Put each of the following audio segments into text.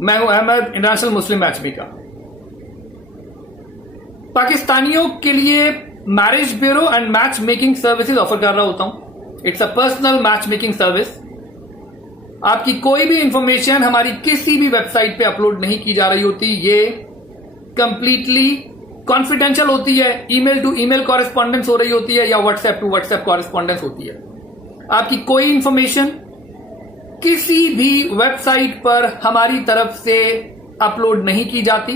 मैं हूं अहमद, इंटरनेशनल मुस्लिम match maker. पाकिस्तानियों के लिए marriage bureau and match making services offer कर रहा होता हूं। It's a personal match making service. आपकी कोई भी इंफॉर्मेशन हमारी किसी भी वेबसाइट पे अपलोड नहीं की जा रही होती। ये कंप्लीटली कॉन्फिडेंशियल होती है। ईमेल टू ईमेल कॉरेस्पॉन्डेंस हो रही होती है या व्हाट्सएप टू व्हाट्सएप कॉरेस्पॉन्डेंस होती है। आपकी कोई इंफॉर्मेशन किसी भी वेबसाइट पर हमारी तरफ से अपलोड नहीं की जाती।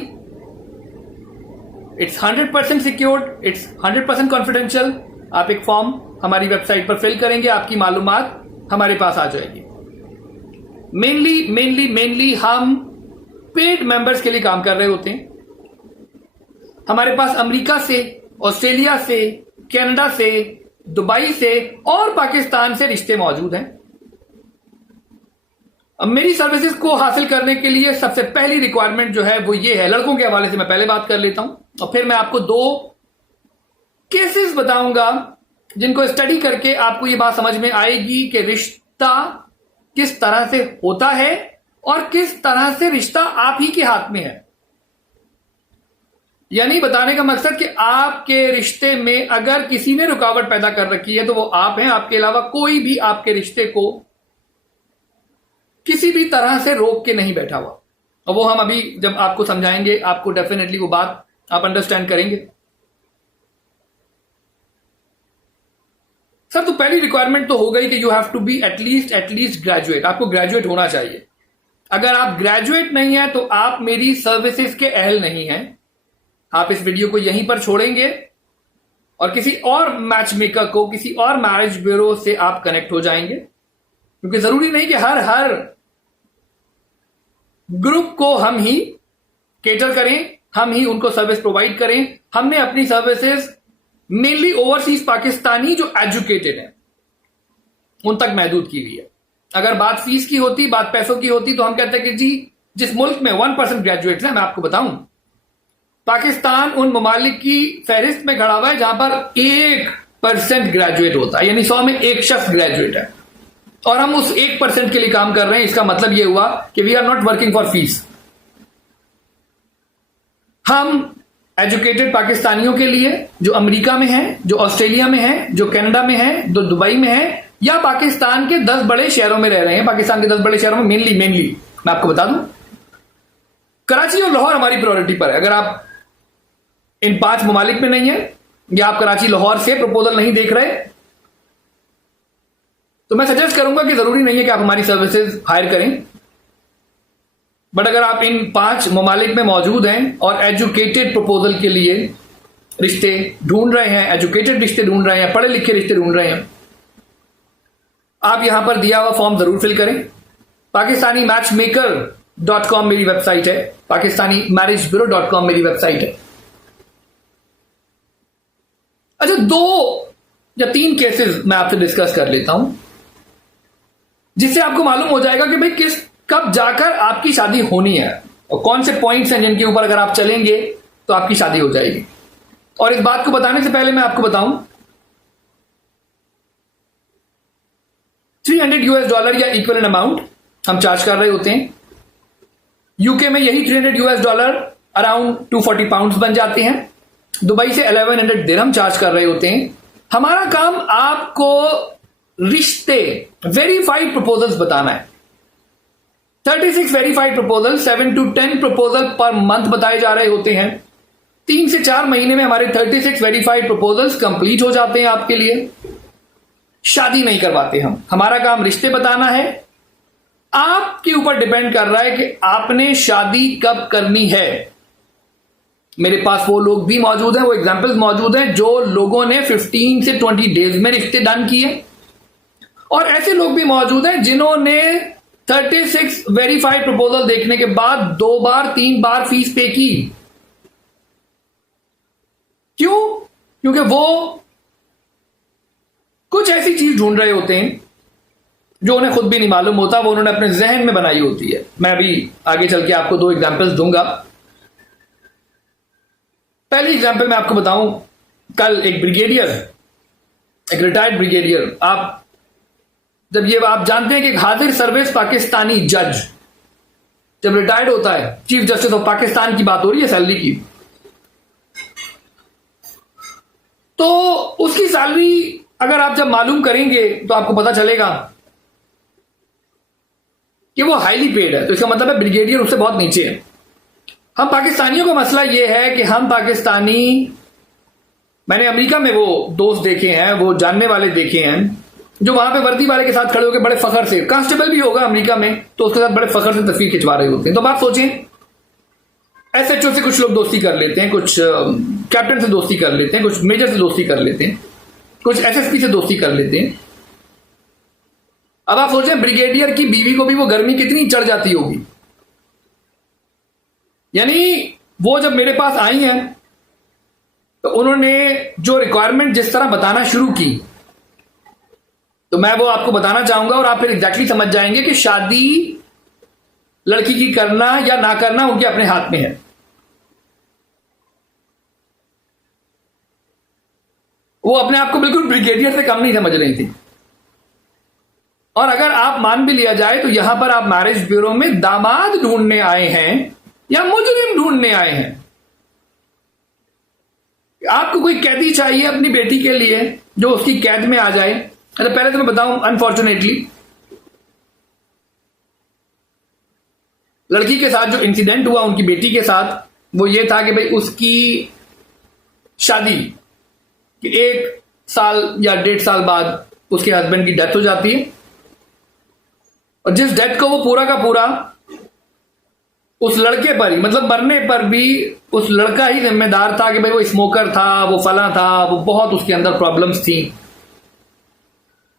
It's 100% secured, it's 100% confidential. आप एक फॉर्म हमारी वेबसाइट पर फिल करेंगे, आपकी मालूमात हमारे पास आ जाएगी। मेनली हम पेड मेंबर्स के लिए काम कर रहे होते हैं। हमारे पास अमेरिका से, ऑस्ट्रेलिया से, कनाडा से, दुबई से और पाकिस्तान से रिश्ते मौजूद हैं। अब मेरी सर्विसेज को हासिल करने के लिए सबसे पहली रिक्वायरमेंट जो है वो ये है। लड़कों के हवाले से मैं पहले बात कर लेता हूं और फिर मैं आपको 2 केसेस बताऊंगा जिनको स्टडी करके आपको ये बात समझ में आएगी कि रिश्ता किस तरह से होता है और किस तरह से रिश्ता आप ही के हाथ में है। यानी बताने का मकसद कि आपके रिश्ते में अगर किसी ने रुकावट पैदा कर रखी है तो वो आप हैं। आपके अलावा कोई भी आपके रिश्ते को किसी भी तरह से रोक के नहीं बैठा हुआ। और वो हम अभी जब आपको समझाएंगे आपको डेफिनेटली वो बात आप अंडरस्टैंड करेंगे। सर, तो पहली रिक्वायरमेंट तो हो गई कि you have to be at least graduate. आपको ग्रेजुएट होना चाहिए। अगर आप ग्रेजुएट नहीं है तो आप मेरी सर्विसेज के अहल नहीं हैं। आप इस वीडियो को यहीं पर छोड़ेंगे और किसी और मैच मेकर को, किसी और मैरिज ब्यूरो से आप कनेक्ट हो जाएंगे। क्योंकि जरूरी नहीं कि हर ग्रुप को हम ही केटर करें, हम ही उनको सर्विस प्रोवाइड करें। हमने अपनी सर्विसेज मेनली ओवरसीज पाकिस्तानी जो एजुकेटेड हैं उन तक महदूद की हुई है। अगर बात फीस की होती, बात पैसों की होती, तो हम कहते हैं कि जी जिस मुल्क में 1% ग्रेजुएट्स हैं, मैं आपको बताऊं पाकिस्तान उन ममालिक की फहरिस्त में खड़ा हुआ है जहां पर 1% ग्रेजुएट होता है। यानी 100 में 1 शख्स ग्रेजुएट है और हम उस 1% के लिए काम कर रहे हैं। इसका मतलब यह हुआ कि we are not working for fees. हम एजुकेटेड पाकिस्तानियों के लिए जो अमेरिका में हैं, जो ऑस्ट्रेलिया में हैं, जो कनाडा में हैं, जो दुबई में हैं या पाकिस्तान के 10 बड़े शहरों में रह रहे हैं। पाकिस्तान के 10 बड़े शहरों में मेनली मैं आपको बता दूं कराची और लाहौर हमारी प्रायोरिटी पर है। अगर आप इन 5 ममालिक में नहीं है या आप कराची लाहौर से प्रपोजल नहीं देख रहे तो मैं सजेस्ट करूंगा कि जरूरी नहीं है कि आप हमारी सर्विसेज हायर करें। बट अगर आप इन 5 ममालिक में मौजूद हैं और एजुकेटेड प्रपोजल के लिए रिश्ते ढूंढ रहे हैं, एजुकेटेड रिश्ते ढूंढ रहे हैं, पढ़े लिखे रिश्ते ढूंढ रहे हैं, आप यहां पर दिया हुआ फॉर्म जरूर फिल करें। पाकिस्तानी मैच मेकर.com मेरी वेबसाइट है, पाकिस्तानी मैरिज ब्यूरो.com मेरी वेबसाइट है। अच्छा, 2 या 3 केसेस मैं आपसे डिस्कस कर लेता हूं जिससे आपको मालूम हो जाएगा कि भाई कब जाकर आपकी शादी होनी है और कौन से पॉइंट्स हैं जिनके ऊपर अगर आप चलेंगे तो आपकी शादी हो जाएगी। और इस बात को बताने से पहले मैं आपको बताऊं $300 या इक्वलेंट अमाउंट हम चार्ज कर रहे होते हैं। यूके में यही $300 अराउंड 240 पाउंड्स बन जाते हैं। दुबई से 1100 दिरहम चार्ज कर रहे होते हैं। हमारा काम आपको रिश्ते, वेरीफाइड प्रपोजल्स बताना है। 36 verified proposal, 7 to 10 proposal per month बताए जा रहे होते हैं। 3 से 4 महीने में हमारे 36 वेरीफाइड प्रपोजल्स कंप्लीट हो जाते हैं आपके लिए। शादी नहीं करवाते हम, हमारा काम रिश्ते बताना है। आपके ऊपर डिपेंड कर रहा है कि आपने शादी कब करनी है। मेरे पास वो लोग भी मौजूद हैं, वो एग्जांपल्स मौजूद हैं जो लोगों ने 15 से 20 डेज में रिश्ते डन किए और ऐसे लोग भी मौजूद हैं जिन्होंने 36 वेरीफाइड प्रपोजल देखने के बाद 2 बार 3 बार फीस पे की। क्यों? क्योंकि वो कुछ ऐसी चीज ढूंढ रहे होते हैं जो उन्हें खुद भी नहीं मालूम होता, वो उन्होंने अपने जहन में बनाई होती है। मैं अभी आगे चल के आपको 2 एग्जांपल्स दूंगा। पहली एग्जांपल मैं आपको बताऊं, कल एक ब्रिगेडियर, एक रिटायर्ड ब्रिगेडियर, आप जानते हैं कि एक हाजिर सर्विस पाकिस्तानी जज जब रिटायर्ड होता है, चीफ जस्टिस ऑफ पाकिस्तान की बात हो रही है सैलरी की, तो उसकी सैलरी अगर आप जब मालूम करेंगे तो आपको पता चलेगा कि वो हाईली पेड है। तो इसका मतलब है ब्रिगेडियर उससे बहुत नीचे है। हम पाकिस्तानियों का मसला ये है कि हम पाकिस्तानी, मैंने अमेरिका में वो दोस्त देखे हैं, वो जानने वाले देखे हैं, जो वहां पे वर्दी वाले के साथ खड़े होकर बड़े फखर से, कांस्टेबल भी होगा अमेरिका में, तो उसके साथ बड़े फखर से तस्वीर खिंचवा रहे होते हैं। तो आप सोचें, एसएचओ से कुछ लोग दोस्ती कर लेते हैं, कुछ कैप्टन से दोस्ती कर लेते हैं, कुछ मेजर से दोस्ती कर लेते हैं, कुछ एसएसपी से दोस्ती कर लेते हैं। अब आप सोचें, ब्रिगेडियर की बीवी को भी वो गर्मी कितनी चढ़ जाती होगी। यानी वो जब मेरे पास आई हैं तो उन्होंने जो रिक्वायरमेंट जिस तरह बताना शुरू की, तो मैं वो आपको बताना चाहूंगा और आप फिर एग्जैक्टली समझ जाएंगे कि शादी लड़की की करना या ना करना उनके अपने हाथ में है। वो अपने आप को बिल्कुल ब्रिगेडियर से कम नहीं समझ रही थी। और अगर आप मान भी लिया जाए तो यहां पर आप मैरिज ब्यूरो में दामाद ढूंढने आए हैं या मुजरिम ढूंढने आए हैं। आपको कोई कैदी चाहिए अपनी बेटी के लिए जो उसकी कैद में आ जाए। अच्छा, पहले तो मैं बताऊं, अनफॉर्चुनेटली लड़की के साथ जो इंसिडेंट हुआ उनकी बेटी के साथ, वो ये था कि भाई उसकी शादी कि 1 साल या 1.5 साल बाद उसके हस्बैंड की डेथ हो जाती है, और जिस डेथ को वो पूरा का पूरा उस लड़के पर ही, मतलब मरने पर भी उस लड़का ही जिम्मेदार था कि भाई वो स्मोकर था, वो फला था, वो बहुत उसके अंदर प्रॉब्लम्स थी,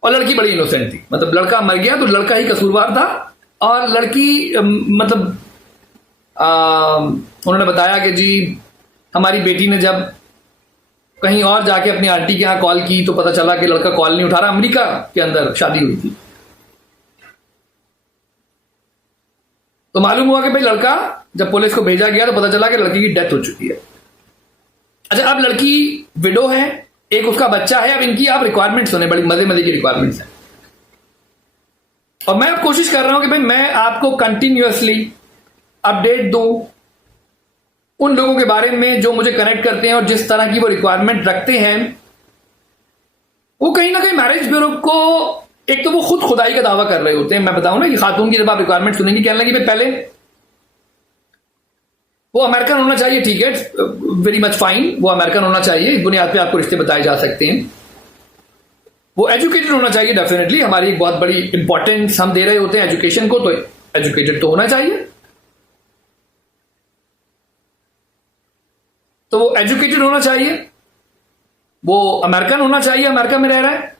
और लड़की बड़ी इनोसेंट थी। मतलब लड़का मर गया तो लड़का ही कसूरवार था, और लड़की मतलब उन्होंने बताया कि जी हमारी बेटी ने जब कहीं और जाके अपनी आंटी के यहां कॉल की तो पता चला कि लड़का कॉल नहीं उठा रहा। अमेरिका के अंदर शादी हुई थी, तो मालूम हुआ कि भाई लड़का, जब पुलिस को भेजा गया तो पता चला कि लड़की की डेथ हो चुकी है। अच्छा, अब लड़की विडो है, एक उसका बच्चा है। अब इनकी आप रिक्वायरमेंट्स सुने, बड़ी मजे मजे की रिक्वायरमेंट्स हैं, और मैं अब कोशिश कर रहा हूं कि भाई मैं आपको कंटिन्यूअसली अपडेट दूं उन लोगों के बारे में जो मुझे कनेक्ट करते हैं और जिस तरह की वो रिक्वायरमेंट रखते हैं। वो कहीं ना कहीं मैरिज ब्यूरो को, एक तो वो खुद खुदाई का दावा कर रहे होते हैं। मैं बताऊं ना कि खातून की जब आप रिक्वायरमेंट सुनेंगे कहने लगी भाई पहले वो अमेरिकन होना चाहिए, ठीक है, वेरी मच फाइन, वो अमेरिकन होना चाहिए, इस बुनियाद पे आपको रिश्ते बताए जा सकते हैं। वो एजुकेटेड होना चाहिए, डेफिनेटली हमारी एक बहुत बड़ी इंपॉर्टेंस हम दे रहे होते हैं एजुकेशन को, तो एजुकेटेड तो होना चाहिए। तो वो एजुकेटेड होना चाहिए, वो अमेरिकन होना चाहिए, अमेरिका में रह रहा है।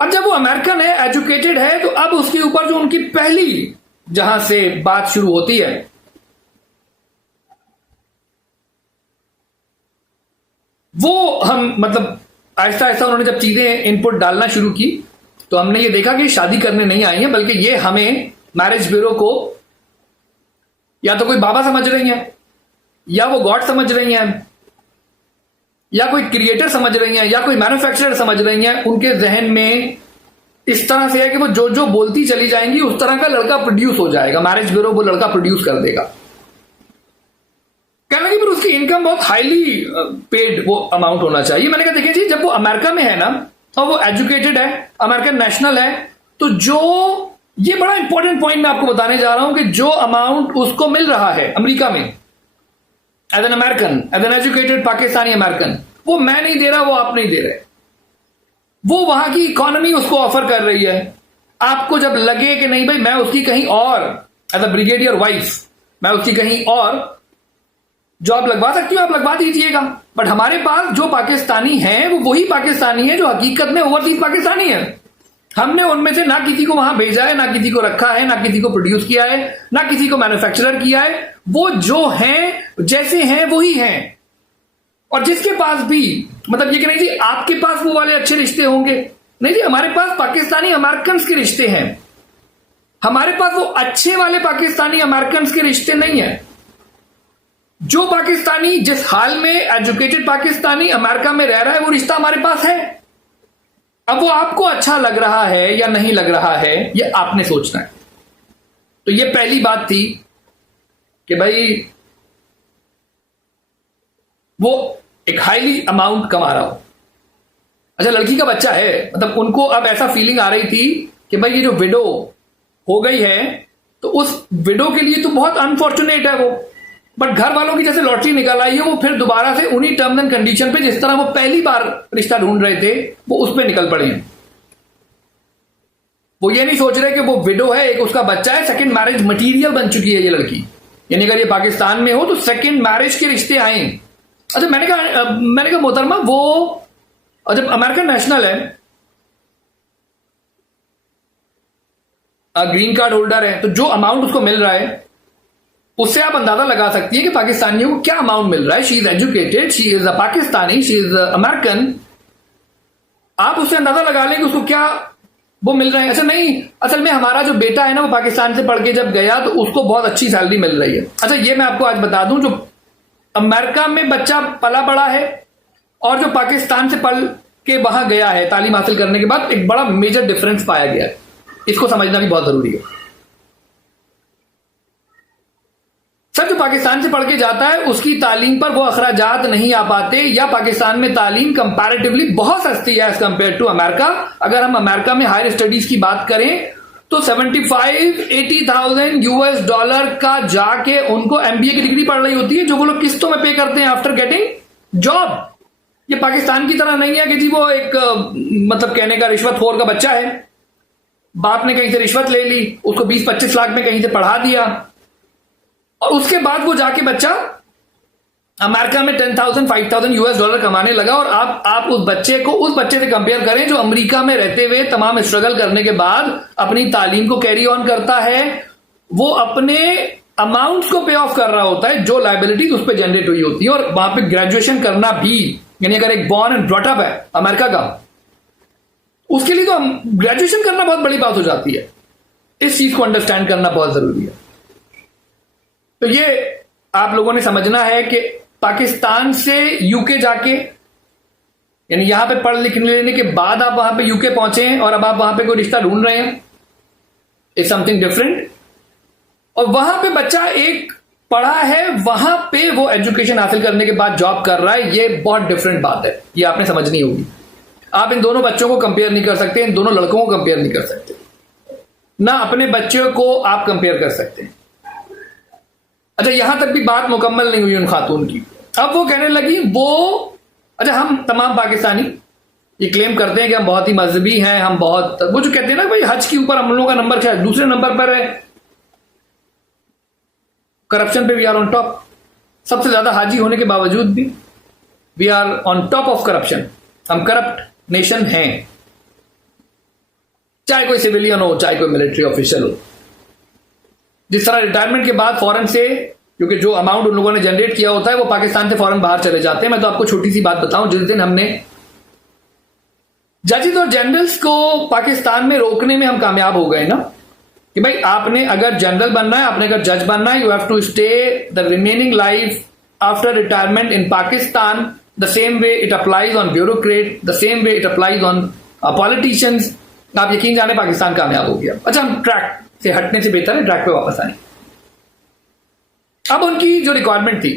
अब जब वो अमेरिकन है, एजुकेटेड है, तो अब उसके ऊपर जो उनकी पहली जहां से बात शुरू होती है वो हम मतलब आहिस्ता आहिस्ता उन्होंने जब चीजें इनपुट डालना शुरू की तो हमने ये देखा कि शादी करने नहीं आई हैं, बल्कि ये हमें मैरिज ब्यूरो को या तो कोई बाबा समझ रही हैं, या वो गॉड समझ रही हैं, या कोई क्रिएटर समझ रही हैं, या कोई मैन्युफैक्चरर समझ रही हैं। उनके जहन में इस तरह से है कि वो जो जो बोलती चली जाएंगी उस तरह का लड़का प्रोड्यूस हो जाएगा, मैरिज ब्यूरो वो लड़का प्रोड्यूस कर देगा। कहने लगी पर उसकी इनकम बहुत हाईली पेड वो अमाउंट होना चाहिए। मैंने कहा देखिए जी, जब वो अमेरिका में है ना और वो एजुकेटेड है, अमेरिकन नेशनल है, तो जो ये बड़ा इंपॉर्टेंट पॉइंट मैं आपको बताने जा रहा हूं कि जो अमाउंट उसको मिल रहा है अमेरिका में as an American, as an educated Pakistani American, वो मैं नहीं दे रहा, वो आप नहीं दे रहे, वो वहां की इकोनॉमी उसको ऑफर कर रही है। आपको जब लगे कि नहीं भाई मैं उसकी कहीं और एज अ ब्रिगेडियर वाइफ मैं उसकी कहीं और जॉब लगवा सकती हूं, आप लगवा दीजिएगा। बट हमारे पास जो पाकिस्तानी हैं वो वही पाकिस्तानी है जो हकीकत में ओवरसीज पाकिस्तानी है। हमने उनमें से ना किसी को वहां भेजा है, ना किसी को रखा है, ना किसी को प्रोड्यूस किया है, ना किसी को मैन्युफैक्चरर किया है। वो जो हैं जैसे हैं वही हैं। और जिसके पास भी मतलब ये कि नहीं जी आपके पास वो वाले अच्छे रिश्ते होंगे, नहीं जी, हमारे पास पाकिस्तानी अमेरिकन के रिश्ते हैं। हमारे पास वो अच्छे वाले पाकिस्तानी अमेरिकन के रिश्ते नहीं है। जो पाकिस्तानी जिस हाल में एजुकेटेड पाकिस्तानी अमेरिका में रह रहा है वो रिश्ता हमारे पास है। अब वो आपको अच्छा लग रहा है या नहीं लग रहा है ये आपने सोचना है। तो ये पहली बात थी कि भाई वो एक हाईली अमाउंट कमा रहा हो। अच्छा, लड़की का बच्चा है, मतलब उनको अब ऐसा फीलिंग आ रही थी कि भाई ये जो विडो हो गई है तो उस विडो के लिए तो बहुत अनफॉर्चुनेट है वो, बट घर वालों की जैसे लॉटरी निकल आई है, वो फिर दोबारा से उन्हीं टर्म्स एंड कंडीशन पे जिस तरह वो पहली बार रिश्ता ढूंढ रहे थे वो उस पर निकल पड़े हैं। वो ये नहीं सोच रहे कि वो विडो है, एक उसका बच्चा है, सेकंड मैरिज मटीरियल बन चुकी है ये लड़की। यानी अगर ये पाकिस्तान में हो तो सेकंड मैरिज के रिश्ते आए। अच्छा, मैंने कहा मोहतरमा वो जब अमेरिकन नेशनल है, ग्रीन कार्ड होल्डर है, तो जो अमाउंट उसको मिल रहा है उससे आप अंदाजा लगा सकती है कि पाकिस्तानियों को क्या अमाउंट मिल रहा है। She is educated, she is a Pakistani, she is American. आप उससे अंदाजा लगा लें कि उसको क्या वो मिल रहा है। अच्छा नहीं, असल में हमारा जो बेटा है ना वो पाकिस्तान से पढ़ के जब गया तो उसको बहुत अच्छी सैलरी मिल रही है। अच्छा, ये मैं आपको आज बता दूं, जो अमेरिका में बच्चा पला बड़ा है और जो पाकिस्तान से पढ़ के वहां गया है तालीम हासिल करने के बाद, एक बड़ा मेजर डिफरेंस पाया गया है। इसको समझना भी बहुत जरूरी है। सर, जो पाकिस्तान से पढ़ के जाता है उसकी तालीम पर वो अखराजात नहीं आ पाते, या पाकिस्तान में तालीम कंपैरेटिवली बहुत सस्ती है एज कंपेयर टू अमेरिका। अगर हम अमेरिका में हायर स्टडीज की बात करें तो 75-80,000 यूएस डॉलर का जाके उनको एमबीए की डिग्री पढ़ रही होती है, जो वो लोग किस्तों में पे करते हैं आफ्टर गेटिंग जॉब। ये पाकिस्तान की तरह नहीं है कि जी वो एक मतलब कहने का रिश्वतखोर का बच्चा है, बाप ने कहीं से रिश्वत ले ली, उसको 20-25 लाख में कहीं से पढ़ा दिया और उसके बाद वो जाके बच्चा अमेरिका में 10,000-5,000 यूएस डॉलर कमाने लगा। और आप उस बच्चे से कंपेयर करें जो अमेरिका में रहते हुए तमाम स्ट्रगल करने के बाद अपनी तालीम को कैरी ऑन करता है। वो अपने अमाउंट्स को पे ऑफ कर रहा होता है जो लायबिलिटीज उस पर जनरेट हुई होती है, और वहां पे ग्रेजुएशन करना भी, यानी अगर एक बॉर्न एंड ब्रॉट अप है अमेरिका का, उसके लिए तो ग्रेजुएशन करना बहुत बड़ी बात हो जाती है। इस चीज को अंडरस्टैंड करना बहुत जरूरी है। तो ये आप लोगों ने समझना है कि पाकिस्तान से यूके जाके, यानी यहां पे पढ़ लिख लेने के बाद आप वहां पे यूके पहुंचे हैं और अब आप वहां पे कोई रिश्ता ढूंढ रहे हैं, इट्स समथिंग डिफरेंट। और वहां पे बच्चा एक पढ़ा है, वहां पे वो एजुकेशन हासिल करने के बाद जॉब कर रहा है, ये बहुत डिफरेंट बात है, ये आपने समझनी होगी। आप इन दोनों बच्चों को कंपेयर नहीं कर सकते, इन दोनों लड़कों को कंपेयर नहीं कर सकते, ना अपने बच्चों को आप कंपेयर कर सकते हैं। अच्छा, यहां तक भी बात मुकम्मल नहीं हुई उन खातून की। अब वो कहने लगी अच्छा, हम तमाम पाकिस्तानी ये क्लेम करते हैं कि हम बहुत ही मजहबी हैं, हम बहुत, वो जो कहते हैं ना भाई हज के ऊपर हम लोगों का नंबर शायद दूसरे नंबर पर है, करप्शन पे वी आर ऑन टॉप। सबसे ज्यादा हाजी होने के बावजूद भी we are on top of corruption. हम करप्ट नेशन हैं, चाहे कोई सिविलियन हो चाहे कोई मिलिट्री ऑफिशियल हो। जिस तरह रिटायरमेंट के बाद फॉरेन से, क्योंकि जो अमाउंट उन लोगों ने जनरेट किया होता है वो पाकिस्तान से फॉरेन बाहर चले जाते हैं। मैं तो आपको छोटी सी बात बताऊं, जिस दिन हमने जजेस और जनरल्स को पाकिस्तान में रोकने में हम कामयाब हो गए ना, कि भाई आपने अगर जनरल बनना है, आपने अगर जज बनना है, you have to stay the remaining life after retirement in Pakistan. The same way it applies on bureaucrat, the same way it applies on politicians. आप यकीन जाने पाकिस्तान कामयाब हो गया। अच्छा, हम ट्रैक से हटने से बेहतर है ट्रैक पे वापस आए। अब उनकी जो रिक्वायरमेंट थी,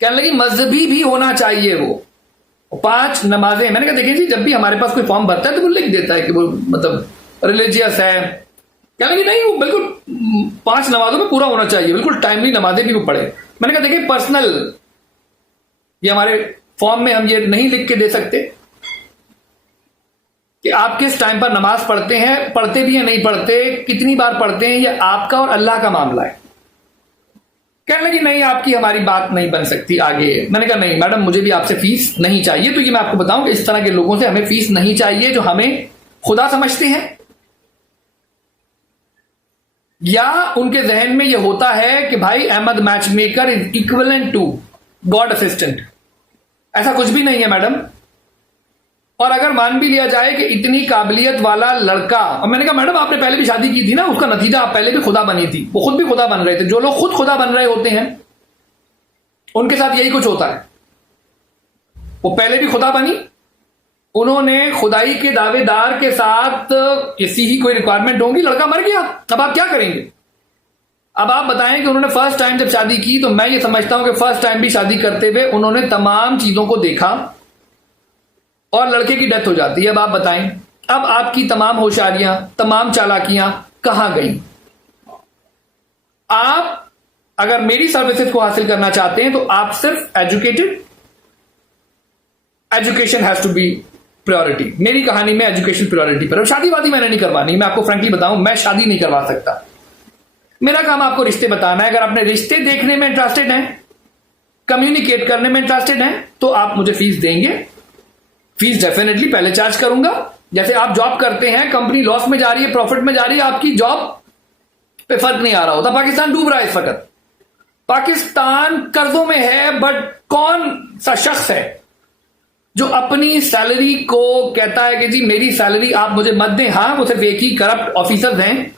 कहने लगी मजहबी भी होना चाहिए वो, 5 नमाजें। मैंने कहा देखिए जी, जब भी हमारे पास कोई फॉर्म भरता है तो वो लिख देता है कि वो मतलब रिलीजियस है। कहने लगी नहीं, वो बिल्कुल 5 नमाजों में पूरा होना चाहिए, बिल्कुल टाइमली नमाजें भी वो पढ़े। मैंने कहा देखिए पर्सनल, ये हमारे फॉर्म में हम ये नहीं लिख के दे सकते कि आप किस टाइम पर नमाज पढ़ते हैं, पढ़ते भी हैं नहीं पढ़ते, कितनी बार पढ़ते हैं, ये आपका और अल्लाह का मामला है। कहने लगी नहीं, आपकी हमारी बात नहीं बन सकती आगे। मैंने कहा नहीं मैडम, मुझे भी आपसे फीस नहीं चाहिए। तो ये मैं आपको बताऊं कि इस तरह के लोगों से हमें फीस नहीं चाहिए जो हमें खुदा समझते हैं, या उनके जहन में यह होता है कि भाई Ahmad match maker is equivalent to God assistant. ऐसा कुछ भी नहीं है मैडम। और अगर मान भी लिया जाए कि इतनी काबिलियत वाला लड़का, और मैंने कहा मैडम आपने पहले भी शादी की थी ना, उसका नतीजा आप पहले भी खुदा बनी थी, वो खुद भी खुदा बन रहे थे। जो लोग खुद खुदा बन रहे होते हैं उनके साथ यही कुछ होता है। वो पहले भी खुदा बनी, उन्होंने खुदाई के दावेदार के साथ किसी ही कोई रिक्वायरमेंट होंगी, लड़का मर गया, अब आप क्या करेंगे? अब आप बताएं कि उन्होंने फर्स्ट टाइम जब शादी की, तो मैं ये समझता हूं कि फर्स्ट टाइम भी शादी करते हुए उन्होंने तमाम चीजों को देखा और लड़के की डेथ हो जाती है। अब आप बताएं, अब आपकी तमाम होशियारियां, तमाम चालाकियां कहां गई? आप अगर मेरी सर्विसेज को हासिल करना चाहते हैं तो आप सिर्फ educated, education has to be priority. मेरी कहानी में एजुकेशन प्रायोरिटी पर। शादी वादी मैंने नहीं करवानी, मैं आपको फ्रेंकली बताऊं, मैं शादी नहीं करवा सकता। मेरा काम आपको रिश्ते बताना है। अगर आपने रिश्ते देखने में इंटरेस्टेड हैं, कम्युनिकेट करने में इंटरेस्टेड हैं, तो आप मुझे फीस देंगे। फीस डेफिनेटली पहले चार्ज करूंगा। जैसे आप जॉब करते हैं, कंपनी लॉस में जा रही है, प्रॉफिट में जा रही है, आपकी जॉब पे फर्क नहीं आ रहा होता। पाकिस्तान डूब रहा है इस वक्त, पाकिस्तान कर्जों में है, बट कौन सा शख्स है जो अपनी सैलरी को कहता है कि जी मेरी सैलरी आप मुझे मत दें? हां, वो सिर्फ एक ही करप्ट ऑफिसर्स हैं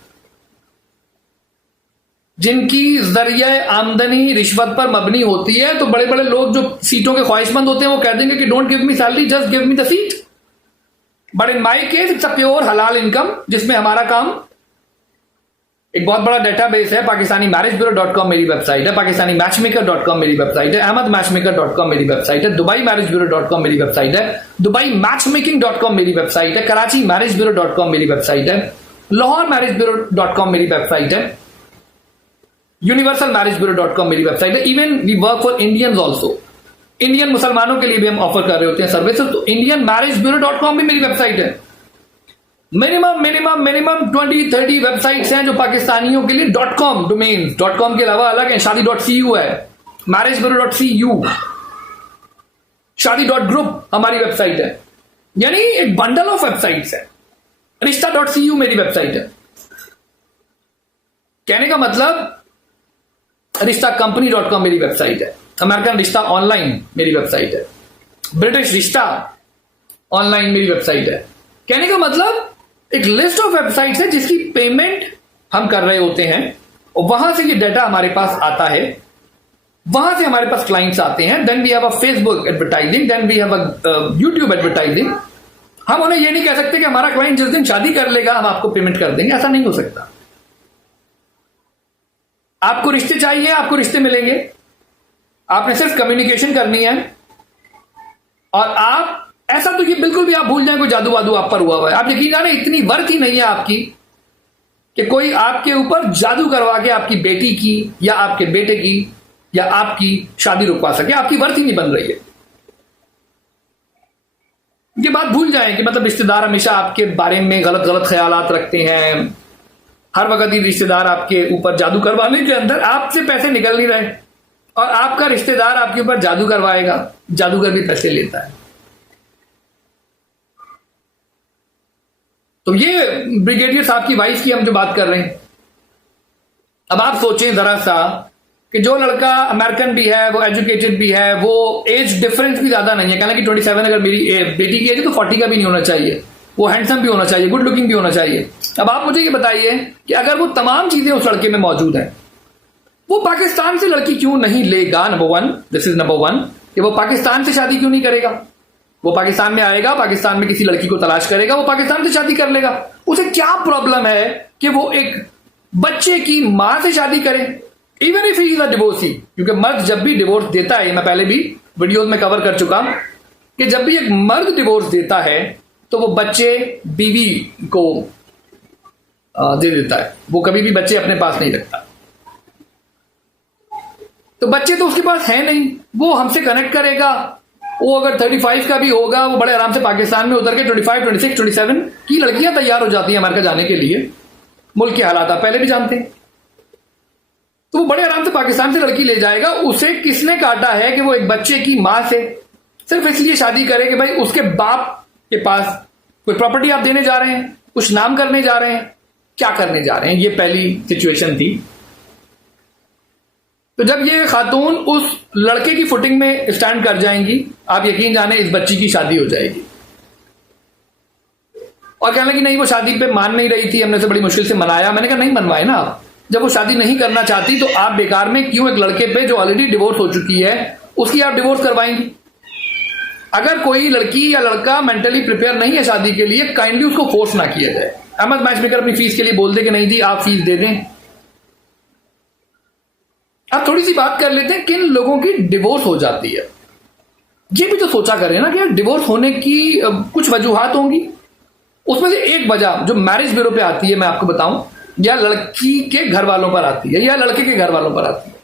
जिनकी जरिए आमदनी रिश्वत पर मबनी होती है। तो बड़े बड़े लोग जो सीटों के ख्वाहिशमंद होते हैं वो कह देंगे कि don't give me salary, just give me the seat. But in my case it's a pure हलाल इनकम, जिसमें हमारा काम एक बहुत बड़ा डेटाबेस है। पाकिस्तानी मैरिज ब्यूरो.com मेरी वेबसाइट है, पाकिस्तानी मैचमेकर.com मेरी वेबसाइट है, अहमद मैचमेकर.com मेरी वेबसाइट है, दुबई मैरिज ब्यूरो.com मेरी वेबसाइट है, दुबई मैचमेकिंग.com मेरी वेबसाइट है, कराची मैरिज ब्यूरो.com मेरी वेबसाइट है, लाहौर मैरिज ब्यूरो.com मेरी वेबसाइट है, यूनिवर्सल मैरिज ब्यूरो.com मेरी वेबसाइट है। Even we work for Indians also, Indian मुसलमानों के लिए भी हम ऑफर कर रहे होते हैं सर्विसेज। तो इंडियन मैरिज ब्यूरो.com भी मेरी वेबसाइट है। मिनिमम 20-30 वेबसाइट्स हैं जो पाकिस्तानियों के लिए .com डोमेन, .com के अलावा अलग है। शादी.cu है, मैरिज ब्यूरो.cu, शादी.group हमारी वेबसाइट है। यानी एक बंडल ऑफ वेबसाइट्स है। रिश्ता.cu मेरी वेबसाइट है। कहने का मतलब रिश्ता कंपनी.com मेरी वेबसाइट है, अमेरिकन रिश्ता ऑनलाइन मेरी वेबसाइट है, ब्रिटिश रिश्ता ऑनलाइन मेरी वेबसाइट है। कहने का मतलब एक लिस्ट ऑफ वेबसाइट्स है जिसकी पेमेंट हम कर रहे होते हैं और वहां से ये डाटा हमारे पास आता है, वहां से हमारे पास क्लाइंट्स आते हैं। Then we have a Facebook advertising, then we have a YouTube advertising. हम उन्हें ये नहीं कह सकते कि हमारा क्लाइंट जिस दिन शादी कर लेगा हम आपको पेमेंट कर देंगे, ऐसा नहीं हो सकता। आपको रिश्ते चाहिए, आपको रिश्ते मिलेंगे। आपने सिर्फ कम्युनिकेशन करनी है। और आप ऐसा तो ये बिल्कुल भी आप भूल जाएं कोई जादू वादू आप पर हुआ है। आप यकीन जाने इतनी वर्थ ही नहीं है आपकी कि कोई आपके ऊपर जादू करवा के आपकी बेटी की या आपके बेटे की या आपकी शादी रुकवा सके। आपकी वर्थ ही नहीं बन रही है। ये बात भूल जाएं कि मतलब रिश्तेदार हमेशा आपके बारे में गलत गलत ख्यालात रखते हैं। हर वक्त ही रिश्तेदार आपके ऊपर जादू करवाने के अंदर आपसे पैसे निकल नहीं रहे और आपका रिश्तेदार आपके ऊपर जादू करवाएगा। जादूगर भी पैसे लेता है। तो ये ब्रिगेडियर साहब की वाइफ की हम जो बात कर रहे हैं, अब आप सोचें जरा सा कि जो लड़का अमेरिकन भी है, वो एजुकेटेड भी है, वो एज डिफरेंस भी ज्यादा नहीं है। कहना कि 27 अगर मेरी बेटी की एज है तो 40 का भी नहीं होना चाहिए। वो हैंडसम भी होना चाहिए, गुड लुकिंग भी होना चाहिए। अब आप मुझे ये बताइए कि अगर वो तमाम चीजें उस लड़के में मौजूद हैं, वो पाकिस्तान से लड़की क्यों नहीं लेगा? Number one, this is number one, कि वो पाकिस्तान से शादी क्यों नहीं करेगा? वो पाकिस्तान में आएगा, पाकिस्तान में किसी लड़की को तलाश करेगा, वो पाकिस्तान से शादी कर लेगा। उसे क्या प्रॉब्लम है कि वो एक बच्चे की मां से शादी करे, even if he is a divorcee? क्योंकि मर्द जब भी डिवोर्स देता है, मैं पहले भी वीडियोस में कवर कर चुका कि जब भी एक मर्द डिवोर्स देता है तो वो बच्चे बीवी को दे देता है। वो कभी भी बच्चे अपने पास नहीं रखता। तो बच्चे तो उसके पास है नहीं, वो हमसे कनेक्ट करेगा। वो अगर 35 का भी होगा, वो बड़े आराम से पाकिस्तान में उतर के 25, 26, 27 की लड़कियां तैयार हो जाती हैं अमेरिका जाने के लिए। मुल्क के हालात आप पहले भी जानते हैं। तो वो बड़े आराम से पाकिस्तान से लड़की ले जाएगा। उसे किसने काटा है कि वो एक बच्चे की मां से सिर्फ इसलिए शादी करे कि भाई उसके बाप के पास कोई प्रॉपर्टी आप देने जा रहे हैं, कुछ नाम करने जा रहे हैं, क्या करने जा रहे हैं? ये पहली सिचुएशन थी। तो जब ये खातून उस लड़के की फुटिंग में स्टैंड कर जाएंगी, आप यकीन जाने इस बच्ची की शादी हो जाएगी। और कहने लगी नहीं, वो शादी पे मान नहीं रही थी, हमने से बड़ी मुश्किल से मनाया। मैंने कहा नहीं मनवाए ना आप। जब वो शादी नहीं करना चाहती तो आप बेकार में क्यों एक लड़के पे जो ऑलरेडी डिवोर्स हो चुकी है उसकी आप डिवोर्स करवाएंगी? अगर कोई लड़की या लड़का मेंटली प्रिपेयर नहीं है शादी के लिए, काइंडली उसको फोर्स ना किया जाए। अहमद मैचमेकर अपनी फीस के लिए बोल दे कि नहीं जी आप फीस दे दें, अब थोड़ी सी बात कर लेते हैं किन लोगों की डिवोर्स हो जाती है। ये भी तो सोचा करें ना कि यार डिवोर्स होने की कुछ वजूहात होंगी। उसमें से एक वजह जो मैरिज ब्यूरो पे आती है, मैं आपको बताऊं, या लड़की के घर वालों पर आती है या लड़के के घर वालों पर आती है।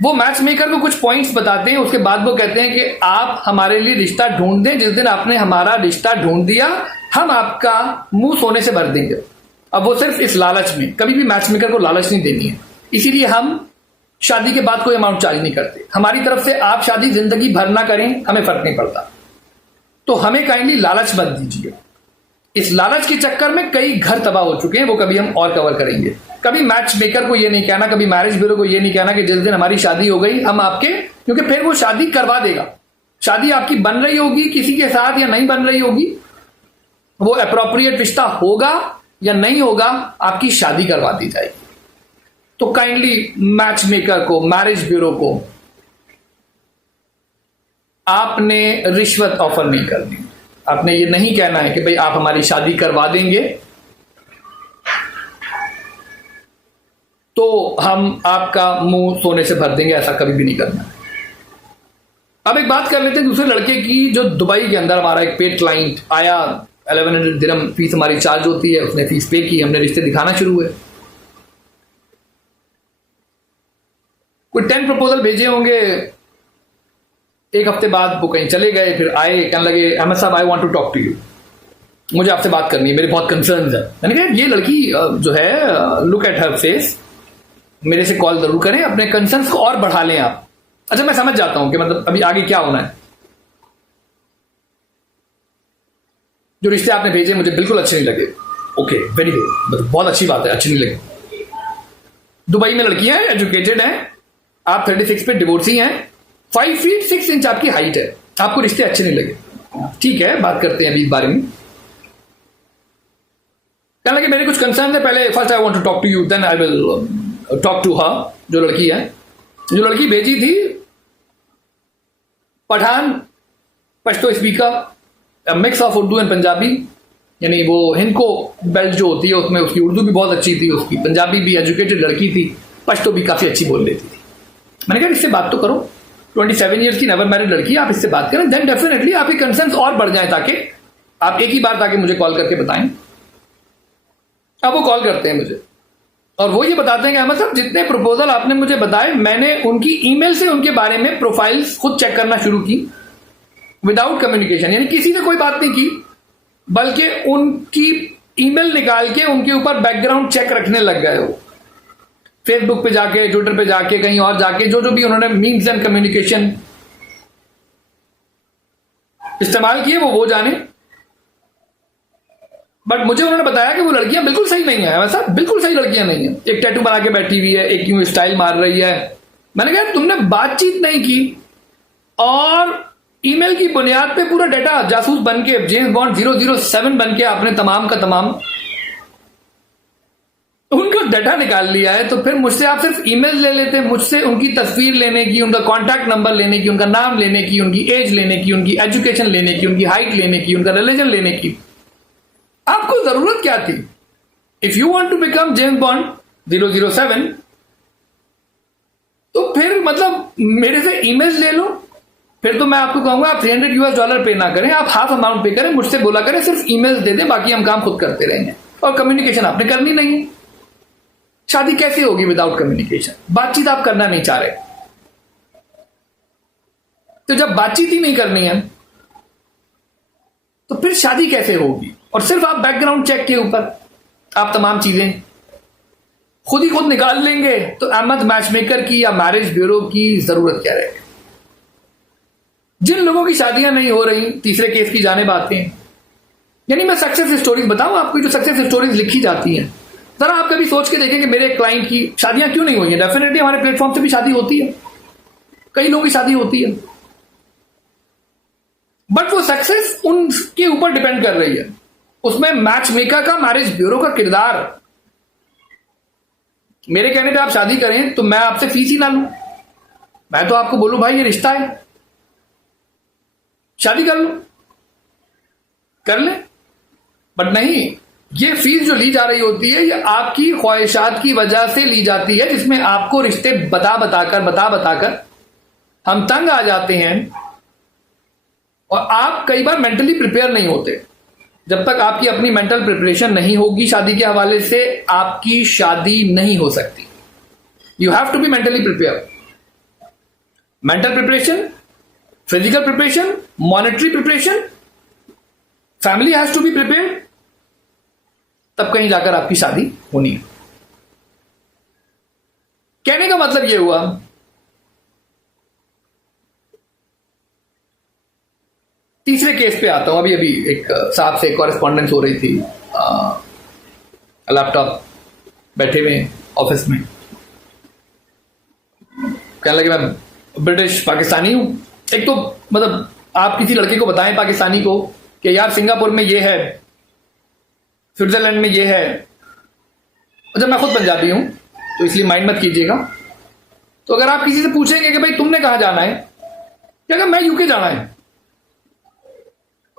वो मैच मेकर को कुछ पॉइंट्स बताते हैं, उसके बाद वो कहते हैं कि आप हमारे लिए रिश्ता ढूंढ दें, जिस दिन आपने हमारा रिश्ता ढूंढ दिया हम आपका मुंह सोने से भर देंगे। अब वो सिर्फ इस लालच में, कभी भी मैच मेकर को लालच नहीं देनी है, इसीलिए हम शादी के बाद कोई अमाउंट चार्ज नहीं करते। हमारी तरफ से आप शादी जिंदगी भर ना करें, हमें फर्क नहीं पड़ता। तो हमें काइंडली लालच मत दीजिए। इस लालच के चक्कर में कई घर तबाह हो चुके हैं, वो कभी हम और कवर करेंगे। कभी मैच मेकर को ये नहीं कहना, कभी मैरिज ब्यूरो को ये नहीं कहना कि जिस दिन हमारी शादी हो गई हम आपके, क्योंकि फिर वो शादी करवा देगा। शादी आपकी बन रही होगी किसी के साथ या नहीं बन रही होगी, वो अप्रोप्रिएट रिश्ता होगा या नहीं होगा, आपकी शादी करवा दी जाएगी। तो काइंडली मैच मेकर को, मैरिज ब्यूरो को आपने रिश्वत ऑफर नहीं करनी। आपने ये नहीं कहना है कि भाई आप हमारी शादी करवा देंगे तो हम आपका मुंह सोने से भर देंगे, ऐसा कभी भी नहीं करना। अब एक बात कर लेते हैं दूसरे लड़के की, जो दुबई के अंदर हमारा एक पेड क्लाइंट आया, 1100 दिरहम फीस हमारी चार्ज होती है, उसने फीस पे की, हमने रिश्ते दिखाना शुरू हुए। कोई 10 प्रपोजल भेजे होंगे, एक हफ्ते बाद वो कहीं चले गए, फिर आए, कहने लगे अहमद साहब I want to talk to you, मुझे आपसे बात करनी है, मेरे बहुत कंसर्न्स है। मैंने कहा ये लड़की जो है, लुक एट हर फेस, मेरे से कॉल जरूर करें, अपने कंसर्न्स को और बढ़ा लें आप। अच्छा मैं समझ जाता हूं कि मतलब अभी आगे क्या होना है। जो रिश्ते आपने भेजे मुझे बिल्कुल अच्छे नहीं लगे। ओके वेरी गुड, बहुत अच्छी बात है, अच्छी नहीं लगे। दुबई में लड़की है, एजुकेटेड है, आप 36 पे डिवोर्सी हैं, 5 फीट 6 इंच आपकी हाइट है, आपको रिश्ते अच्छे नहीं लगे। ठीक है, बात करते हैं अभी इस बारे में। कहने लगे मेरे कुछ कंसर्न है, पहले first I want to talk to you then I will talk to her. जो लड़की है, जो लड़की भेजी थी, Pathan Pashto speaker, mix of Urdu and Punjabi, यानी वो हिंदको बेल्ट जो होती है उसमें उसकी उर्दू भी बहुत अच्छी थी, उसकी पंजाबी भी, एजुकेटेड लड़की थी, पश्तो भी काफी अच्छी बोल लेती थी। मैंने कहा इससे बात तो करो, 27 ईयर्स की नेवर मैरिड लड़की, आप इससे बात करें, देन डेफिनेटली आपके कंसर्न्स और बढ़ जाए, ताकि आप एक ही बार ताकि मुझे कॉल करके बताएं। अब वो कॉल करते हैं मुझे और वो ये बताते हैं कि अहमद साहब जितने प्रपोजल आपने मुझे बताए, मैंने उनकी ईमेल से उनके बारे में प्रोफाइल्स खुद चेक करना शुरू की, विदाउट कम्युनिकेशन, यानी किसी से कोई बात नहीं की, बल्कि उनकी ईमेल निकाल के उनके ऊपर बैकग्राउंड चेक रखने लग गए। वो फेसबुक पे जाके, ट्विटर पे जाके, कहीं और जाके, जो जो भी उन्होंने मीम्स एंड कम्युनिकेशन इस्तेमाल किए वो जाने। बट मुझे उन्होंने बताया कि वो लड़कियां बिल्कुल सही नहीं है, वैसा बिल्कुल सही लड़कियां नहीं है। एक टैटू बना के बैठी हुई है, एक यूं स्टाइल मार रही है। मैंने कहा तुमने बातचीत नहीं की और ईमेल की बुनियाद पे पूरा डेटा जासूस बन के, जेम्स बॉन्ड 007 बन के आपने तमाम का तमाम उनका डाटा निकाल लिया है, तो फिर मुझसे आप सिर्फ ईमेल ले लेते, मुझसे उनकी तस्वीर लेने की, उनका कॉन्टैक्ट नंबर लेने की, उनका नाम लेने की, उनकी एज लेने की, उनकी एजुकेशन लेने की, उनकी हाइट लेने की, उनका रिलीजन लेने की आपको जरूरत क्या थी? If you want to become James Bond 007 तो फिर मतलब मेरे से ईमेल ले लो। फिर तो मैं आपको कहूंगा आप $300 पे ना करें, आप हाफ अमाउंट पे करें, मुझसे बोला करें, सिर्फ ईमेल दे दें, बाकी हम काम खुद करते रहेंगे। और कम्युनिकेशन आपने करनी नहीं है। शादी कैसे होगी विदाउट कम्युनिकेशन? बातचीत आप करना नहीं चाह रहे, तो जब बातचीत ही नहीं करनी है तो फिर शादी कैसे होगी? और सिर्फ आप बैकग्राउंड चेक के ऊपर आप तमाम चीजें खुद ही खुद निकाल लेंगे, तो अहमद मैचमेकर की या मैरिज ब्यूरो की जरूरत क्या रहेगी? जिन लोगों की शादियां नहीं हो रही, तीसरे केस की जाने आते हैं, यानी मैं सक्सेस स्टोरीज बताऊं आपको, जो सक्सेस स्टोरीज लिखी जाती हैं, जरा आप कभी सोच के देखें कि मेरे क्लाइंट की शादियां क्यों नहीं हुई हैं। डेफिनेटली हमारे प्लेटफॉर्म से भी शादी होती है, कई लोगों की शादी होती है, बट वो सक्सेस उनके ऊपर डिपेंड कर रही है। उसमें मैच मेकर का, मैरिज ब्यूरो का किरदार। मेरे कहने पे आप शादी करें तो मैं आपसे फीस ही ना लूं, मैं तो आपको बोलूं भाई ये रिश्ता है, शादी कर लो, कर ले। बट नहीं, ये फीस जो ली जा रही होती है ये आपकी ख्वाहिशात की वजह से ली जाती है, जिसमें आपको रिश्ते बता बताकर हम तंग आ जाते हैं और आप कई बार मेंटली प्रिपेयर नहीं होते। जब तक आपकी अपनी मेंटल प्रिपरेशन नहीं होगी शादी के हवाले से, आपकी शादी नहीं हो सकती। You have to be mentally prepare. Mental preparation, physical preparation, monetary preparation, family has to be prepared, तब कहीं जाकर आपकी शादी होनी है। कहने का मतलब यह हुआ तीसरे केस पे आता हूं। अभी एक साहब से कॉरेस्पॉन्डेंस हो रही थी, लैपटॉप बैठे हुए ऑफिस में, कहने लगे मैं ब्रिटिश पाकिस्तानी हूं। एक तो मतलब आप किसी लड़के को बताएं पाकिस्तानी को कि यार सिंगापुर में ये है, स्विट्जरलैंड में ये है, और जब मैं खुद पंजाबी हूं तो इसलिए माइंड मत कीजिएगा। तो अगर आप किसी से पूछेंगे कि भाई तुमने कहां जाना है, क्या मैं यूके जाना है,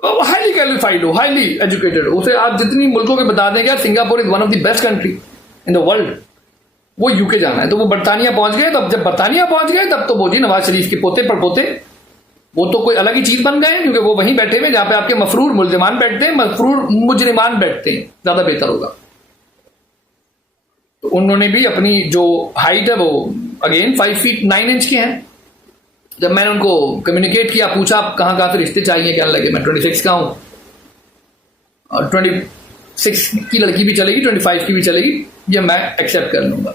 हाईली क्वालिफाइड हो, हाईली एजुकेटेड हो, उसे आप जितनी मुल्कों के बता देंगे Singapore is one of the best country in the world, वो यूके जाना है। तो वो बरतानिया पहुंच गए। तब जब बरतानिया पहुंच गए तब तो वो जी नवाज शरीफ के पोते पड़पोते, वो तो कोई अलग ही चीज बन गए, क्योंकि वो वहीं बैठे हुए जहां पे आपके मफरूर मुल्जिमान बैठते हैं, मफरूर मुजरिमान बैठते हैं, ज्यादा बेहतर होगा। तो उन्होंने भी अपनी जो हाइट है वो अगेन 5 फीट 9 इंच के हैं। जब मैंने उनको कम्युनिकेट किया, पूछा आप कहां से रिश्ते चाहिए, कहने लगे मैं 26 का हूं और 26 की लड़की भी चलेगी, 25 की भी चलेगी, ये मैं एक्सेप्ट कर लूंगा।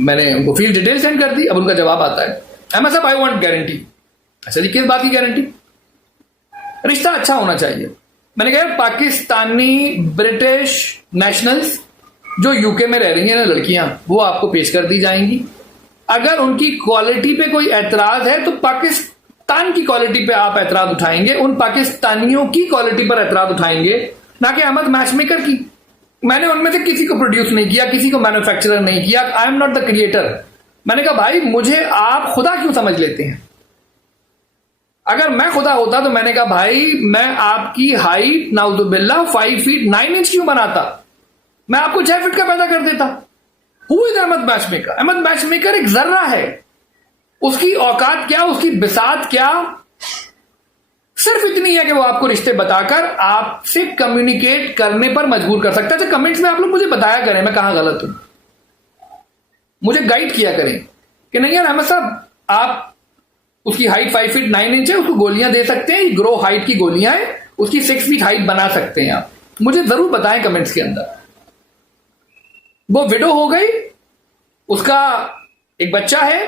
मैंने उनको फील्ड डिटेल सेंड कर दी। अब उनका जवाब आता है, एमएस साहब आई वांट गारंटी। अच्छा जी, किस बात की गारंटी? रिश्ता अच्छा होना चाहिए। मैंने कहा पाकिस्तानी ब्रिटिश नेशनल्स जो यूके में रह रही हैं ना लड़कियां, वो आपको पेश कर दी जाएंगी। अगर उनकी क्वालिटी पे कोई एतराज है तो पाकिस्तान की क्वालिटी पे आप एतराज उठाएंगे, उन पाकिस्तानियों की क्वालिटी पर एतराज उठाएंगे, ना कि अहमद मैचमेकर की। मैंने उनमें से किसी को प्रोड्यूस नहीं किया, किसी को मैन्युफैक्चरर नहीं किया। I am not the creator. मैंने कहा भाई मुझे आप खुदा क्यों समझ लेते हैं? अगर मैं खुदा होता तो मैंने कहा भाई मैं आपकी हाइट नाउजुबिल्लाह 5 फीट 9 इंच क्यों बनाता, मैं आपको 6 फीट का पैदा कर देता। Who is Ahmad matchmaker? Ahmad matchmaker एक जर्रा है। उसकी औकात क्या, उसकी बिसात क्या, सिर्फ इतनी है कि वो आपको रिश्ते बताकर आपसे कम्युनिकेट करने पर मजबूर कर सकता है। तो कमेंट्स में आप लोग मुझे बताया करें मैं कहां गलत हूं, मुझे गाइड किया करें कि नहीं यार अहमद साहब आप, उसकी हाइट 5 फीट 9 इंच है, उसको गोलियां दे सकते हैं, ग्रो हाइट की गोलियां हैं, उसकी 6 फीट हाइट बना सकते हैं आप। मुझे जरूर बताएं कमेंट्स के अंदर। वो विडो हो गई, उसका एक बच्चा है,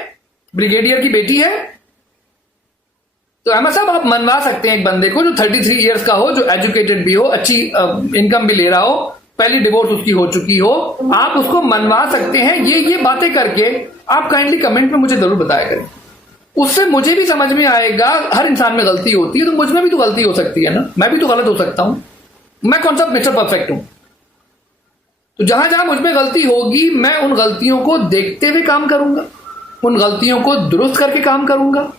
ब्रिगेडियर की बेटी है, तो अहमद साहब आप मनवा सकते हैं एक बंदे को जो 33 इयर्स का हो, जो एजुकेटेड भी हो, अच्छी इनकम भी ले रहा हो, पहली डिवोर्स उसकी हो चुकी हो, आप उसको मनवा सकते हैं। ये बातें करके आप काइंडली कमेंट में मुझे जरूर बताया करें। उससे मुझे भी समझ में आएगा हर इंसान में गलती होती है, तो मुझ में भी तो गलती हो सकती है ना, मैं भी तो गलत हो सकता हूं। मैं कौन सा मिस्टर परफेक्ट हूं? तो जहां जहां मुझ में गलती होगी मैं उन गलतियों को देखते हुए काम करूंगा, उन गलतियों को दुरुस्त करके काम करूंगा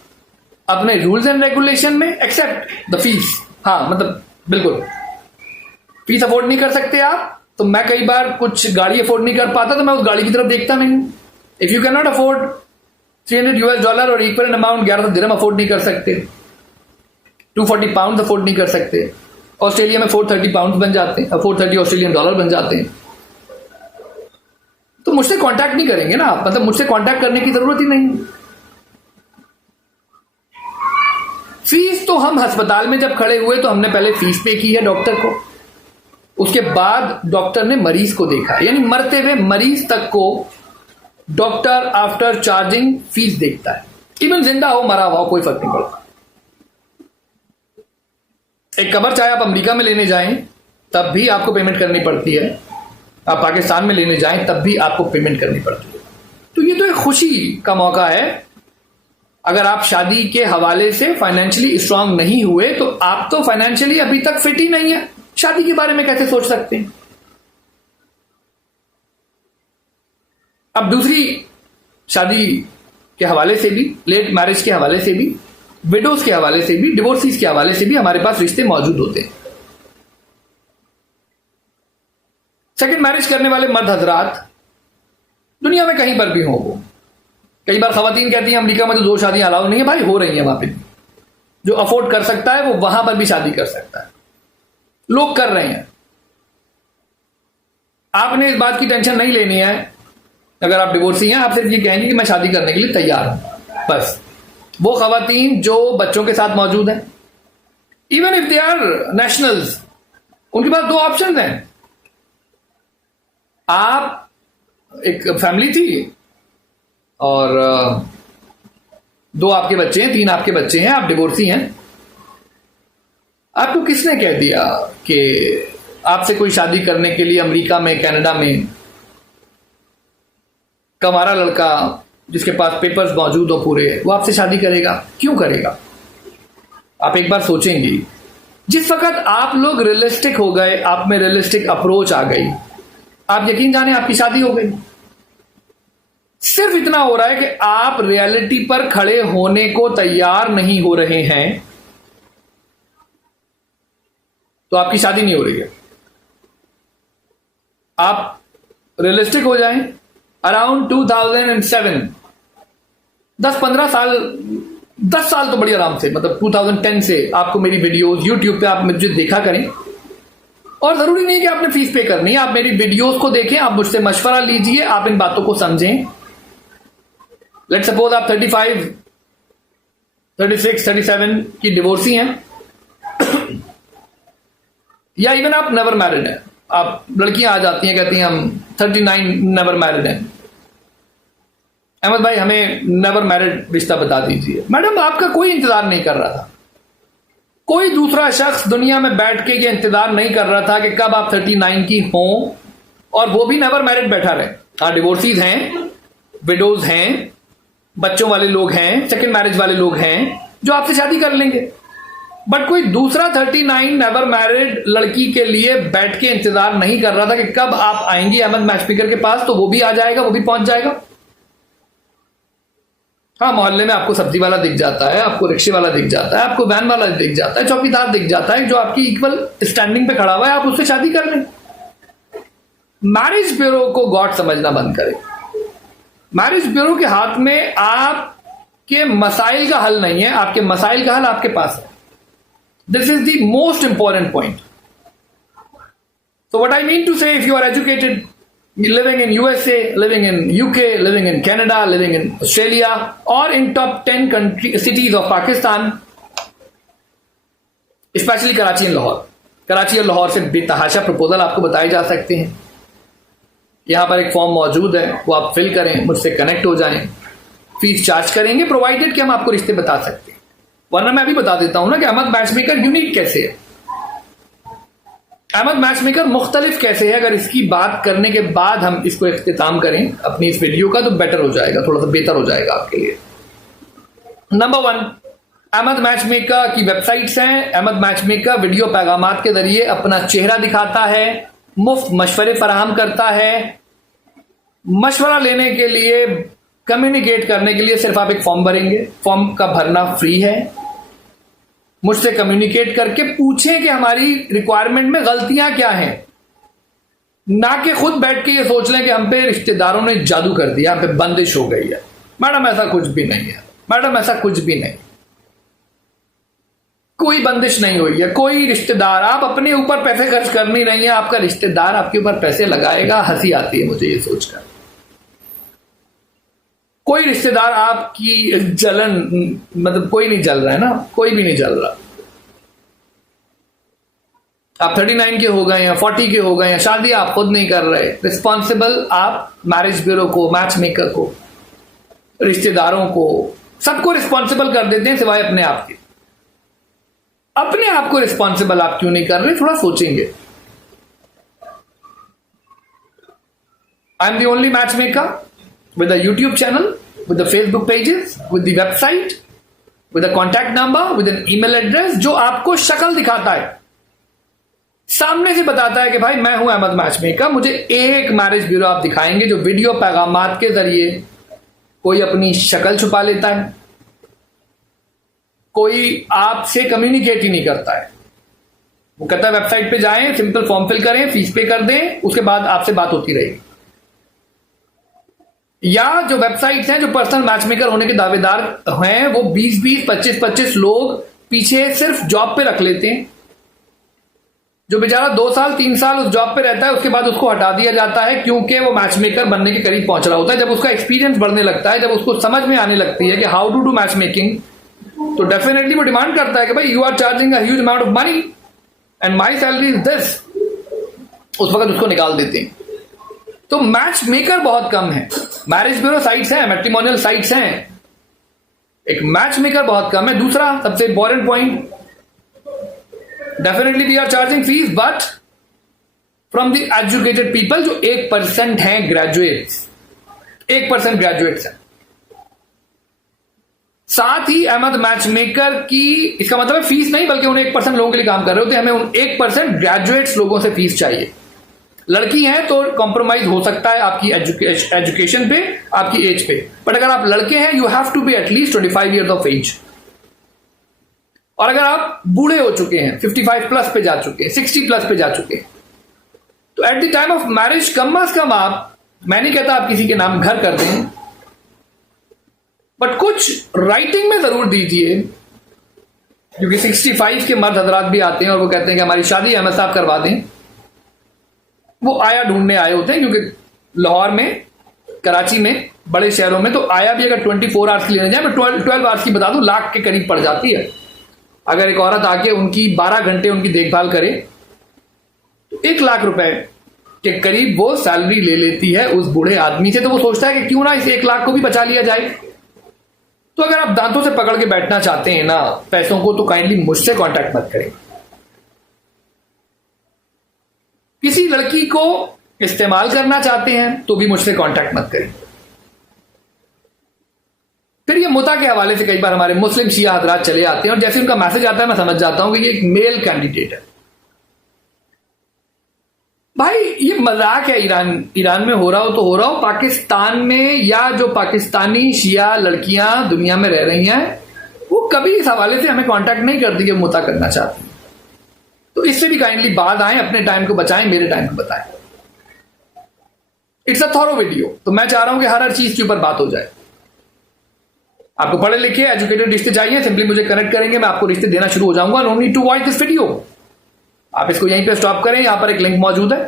अपने रूल्स एंड रेगुलेशन में, एक्सेप्ट द फीस। हाँ मतलब बिल्कुल फीस अफोर्ड नहीं कर सकते आप, तो मैं कई बार कुछ गाड़ी अफोर्ड नहीं कर पाता तो मैं उस गाड़ी की तरफ देखता नहीं। If you can not afford $300 और इक्वल अमाउंट 1100 दिरहम अफोर्ड नहीं कर सकते, 240 पाउंड अफोर्ड नहीं कर सकते, ऑस्ट्रेलिया में 430 पाउंड बन जाते हैं, 430 ऑस्ट्रेलियन डॉलर बन जाते हैं, तो मुझसे कांटेक्ट नहीं करेंगे ना आप, मतलब मुझसे कांटेक्ट करने की जरूरत ही नहीं। फीस तो हम अस्पताल में जब खड़े हुए तो हमने पहले फीस पे की है डॉक्टर को, उसके बाद डॉक्टर ने मरीज को देखा, यानी मरते हुए मरीज तक को डॉक्टर आफ्टर चार्जिंग फीस देखता है। इवन जिंदा हो मरा हुआ कोई फर्क नहीं पड़ता। एक कबर चाहे आप अमेरिका में लेने जाएं तब भी आपको पेमेंट करनी पड़ती है, आप पाकिस्तान में लेने जाएं तब भी आपको पेमेंट करनी पड़ती है। तो ये तो एक खुशी का मौका है। अगर आप शादी के हवाले से फाइनेंशियली स्ट्रांग नहीं हुए तो आप तो फाइनेंशियली अभी तक फिट ही नहीं है, शादी के बारे में कैसे सोच सकते हैं? अब दूसरी शादी के हवाले से भी, लेट मैरिज के हवाले से भी विडोज के हवाले से भी, डिवोर्सीज के हवाले से भी हमारे पास रिश्ते मौजूद होते हैं। सेकंड मैरिज करने वाले मर्द हजरात दुनिया में कहीं पर भी हो, वो कई बार खवातीन कहती हैं अमेरिका में तो 2 शादियां अलाउ नहीं है। भाई हो रही है वहां पे, जो अफोर्ड कर सकता है वो वहां पर भी शादी कर सकता है, लोग कर रहे हैं। आपने इस बात की टेंशन नहीं लेनी है। अगर आप डिवोर्सी हैं, आप सिर्फ ये कहेंगे कि मैं शादी करने के लिए तैयार हूं, बस। वो खवातीन जो बच्चों के साथ मौजूद हैं, even if they are nationals, उनके पास 2 ऑप्शन हैं। आप, एक फैमिली थी और 2 आपके बच्चे हैं, 3 आपके बच्चे हैं, आप डिवोर्सी हैं। आपको किसने कह दिया कि आपसे कोई शादी करने के लिए अमेरिका में, कनाडा में कमारा लड़का जिसके पास पेपर्स मौजूद हो पूरे, वो आपसे शादी करेगा? क्यों करेगा? आप एक बार सोचेंगी, जिस वक्त आप लोग रियलिस्टिक हो गए, आप में रियलिस्टिक अप्रोच आ गई, आप यकीन जाने आपकी शादी हो गई। सिर्फ इतना हो रहा है कि आप रियलिटी पर खड़े होने को तैयार नहीं हो रहे हैं, तो आपकी शादी नहीं हो रही है। आप रियलिस्टिक हो जाएं। अराउंड 2007, 10-15 साल, 10 साल तो बड़ी आराम से, मतलब 2010 से आपको मेरी वीडियोस यूट्यूब पे आप मुझे देखा करें। और जरूरी नहीं कि आपने फीस पे करनी है, आप मेरी वीडियोस को देखें, आप मुझसे मशवरा लीजिए, आप इन बातों को समझें। लेट्स सपोज आप 35, 36, 37 की डिवोर्सी हैं, या इवन आप नेवर मैरिड हैं। आप लड़कियां आ जाती हैं, कहती हैं हम 39 नेवर मैरिड हैं। अहमद भाई हमें नेवर मैरिड रिश्ता बता दीजिए। मैडम आपका कोई इंतजार नहीं कर रहा था, कोई दूसरा शख्स दुनिया में बैठ के ये इंतजार नहीं कर रहा था कि कब आप 39 की हों, और वो भी नेवर मैरिड बैठा रहे। हाँ, डिवोर्सीज हैं, विडोज हैं, बच्चों वाले लोग हैं, सेकंड मैरिज वाले लोग हैं जो आपसे शादी कर लेंगे। बट कोई दूसरा 39 नेवर मैरिड लड़की के लिए बैठ के इंतजार नहीं कर रहा था कि कब आप आएंगी अहमद मैचमेकर के पास, तो वो भी आ जाएगा, वो भी पहुंच जाएगा। हाँ, मोहल्ले में आपको सब्जी वाला दिख जाता है, आपको रिक्शे वाला दिख जाता है, आपको वैन वाला दिख जाता है, चौकीदार दिख जाता है जो आपकी इक्वल स्टैंडिंग पे खड़ा हुआ है, आप उससे शादी कर लें। मैरिज ब्यूरो को गॉड समझना बंद करें। मैरिज ब्यूरो के हाथ में आपके मसाइल का हल नहीं है, आपके मसाइल का हल आपके पास है। This is the most important point. So what I mean to say, if you are educated, living in USA, living in UK, living in Canada, living in Australia, or in top 10 cities of Pakistan, especially Karachi and Lahore, Karachi और लाहौर से बेतहाशा proposal आपको बताए जा सकते हैं। यहां पर एक फॉर्म मौजूद है, वो आप फिल करें, मुझसे कनेक्ट हो जाएं, फीस चार्ज करेंगे, प्रोवाइडेड कि हम आपको रिश्ते बता सकते हैं। वरना मैं भी बता देता हूं ना कि अहमद मैचमेकर यूनिक कैसे है, अहमद मैचमेकर मुख्तलिफ कैसे है। अगर इसकी बात करने के बाद हम इसको इख्तिताम करें अपनी इस वीडियो का, तो बेटर हो जाएगा, थोड़ा सा बेहतर हो जाएगा आपके लिए। नंबर 1, अहमद मैचमेकर की वेबसाइट्स हैं। अहमद मैचमेकर वीडियो पैगामात के जरिए अपना चेहरा दिखाता है, मुफ्त मशवरे फराहम करता है। मशवरा लेने के लिए, कम्युनिकेट करने के लिए सिर्फ आप एक फॉर्म भरेंगे, फॉर्म का भरना फ्री है। मुझसे कम्युनिकेट करके पूछें कि हमारी रिक्वायरमेंट में गलतियां क्या हैं, ना कि खुद बैठ के ये सोच लें कि हम पे रिश्तेदारों ने जादू कर दिया, हम पे बंदिश हो गई है। मैडम ऐसा कुछ भी नहीं है, मैडम ऐसा कुछ भी नहीं, कोई बंदिश नहीं हुई है। कोई रिश्तेदार, आप अपने ऊपर पैसे खर्च करनी नहीं है, आपका रिश्तेदार आपके ऊपर पैसे लगाएगा। हंसी आती है मुझे ये सोचकर। कोई रिश्तेदार आपकी जलन, मतलब कोई नहीं जल रहा है ना, कोई भी नहीं जल रहा। आप 39 के हो गए या 40 के हो गए या शादी आप खुद नहीं कर रहे, रिस्पॉन्सिबल आप मैरिज ब्यूरो को, मैच मेकर को, रिश्तेदारों को, सबको रिस्पॉन्सिबल कर देते हैं सिवाय अपने आप के। अपने आप को रिस्पॉन्सिबल आप क्यों नहीं कर रहे? थोड़ा सोचेंगे। I am the only match maker with a YouTube channel, with the Facebook pages, with the website, with a contact number, with an email address, जो आपको शक्ल दिखाता है, सामने से बताता है कि भाई मैं हूं अहमद मैचमेकर। मुझे एक मैरिज ब्यूरो आप दिखाएंगे जो वीडियो पैगामात के जरिए कोई अपनी शक्ल छुपा लेता है, कोई आपसे कम्युनिकेट ही नहीं करता है। वो कहता है वेबसाइट पे जाएं, सिंपल फॉर्म फिल करें, फीस पे कर दें, उसके बाद आपसे बात होती रहेगी। या जो वेबसाइट्स हैं, जो पर्सनल मैचमेकर होने के दावेदार हैं, वो 20-20, 25-25 लोग पीछे सिर्फ जॉब पे रख लेते हैं। जो बेचारा 2 साल 3 साल उस जॉब पे रहता है, उसके बाद उसको हटा दिया जाता है, क्योंकि वो मैचमेकर बनने के करीब पहुंच रहा होता है। जब उसका एक्सपीरियंस बढ़ने लगता है, जब उसको समझ में आने लगती है कि how to do match making, तो डेफिनेटली वो डिमांड करता है कि भाई you are charging a huge amount of money and my salary is this. उस वक्त उसको निकाल देते हैं। तो मैच मेकर बहुत कम है। मैरिज ब्यूरो साइट्स हैं, मैट्रिमोनियल साइट्स हैं, एक मैच मेकर बहुत कम है। दूसरा सबसे important point, definitely we are charging fees but from the educated people, जो 1% हैं ग्रेजुएट्स, 1% ग्रेजुएट्स हैं। साथ ही अहमद मैच मेकर की, इसका मतलब है फीस नहीं, बल्कि उन्हें 1% लोगों के लिए काम कर रहे होते हैं, हमें उन 1% ग्रेजुएट्स लोगों से फीस चाहिए। लड़की हैं तो कॉम्प्रोमाइज हो सकता है आपकी एजुकेशन पे, आपकी एज पे, बट अगर आप लड़के हैं you have to be at least 25 years of age. और अगर आप बूढ़े हो चुके हैं, 55 प्लस पे जा चुके हैं, 60 प्लस पे जा चुके हैं, तो at the time of marriage कम अज कम आप, मैं नहीं कहता आप किसी के नाम घर कर दें, बट कुछ राइटिंग में जरूर दीजिए। क्योंकि 65 के मर्द हजरात भी आते हैं और वो कहते हैं कि हमारी शादी अहमद साहब करवा दें। वो आया ढूंढने आए होते हैं, क्योंकि लाहौर में, कराची में, बड़े शहरों में तो आया भी अगर 24 आवर्स की लेने जाए, मैं 12 आवर्स की बता दूं, लाख के करीब पड़ जाती है। अगर एक औरत आके उनकी 12 घंटे उनकी देखभाल करे तो 1 लाख रुपए के करीब वो सैलरी ले लेती है उस बूढ़े आदमी से। तो वो सोचता है कि क्यों ना इस 1 लाख को भी बचा लिया जाए। तो अगर आप दांतों से पकड़ के बैठना चाहते हैं ना पैसों को, तो काइंडली मुझसे कांटेक्ट मत करें। किसी लड़की को इस्तेमाल करना चाहते हैं तो भी मुझसे कांटेक्ट मत करें। फिर ये मुता के हवाले से कई बार हमारे मुस्लिम शिया हजरात चले आते हैं और जैसे उनका मैसेज आता है मैं समझ जाता हूं कि ये एक मेल कैंडिडेट है। भाई ये मजाक है। ईरान में हो रहा हो तो हो रहा हो, पाकिस्तान में या जो पाकिस्तानी शिया लड़कियां दुनिया में रह रही हैं वो कभी इस हवाले से हमें कांटेक्ट नहीं करती कि मुता करना चाहती हैं। तो इससे भी काइंडली बाद आए, अपने टाइम को बचाएं, मेरे टाइम को बताएं। इट्स अ थॉरो वीडियो, तो मैं चाह रहा हूं कि हर चीज के ऊपर बात हो जाए। आपको पढ़े लिखे एजुकेटेड रिश्ते चाहिए, सिंपली मुझे कनेक्ट करेंगे, मैं आपको रिश्ते देना शुरू हो जाऊंगा। No need to watch this video. आप इसको यहीं पे स्टॉप करें, यहां पर एक लिंक मौजूद है,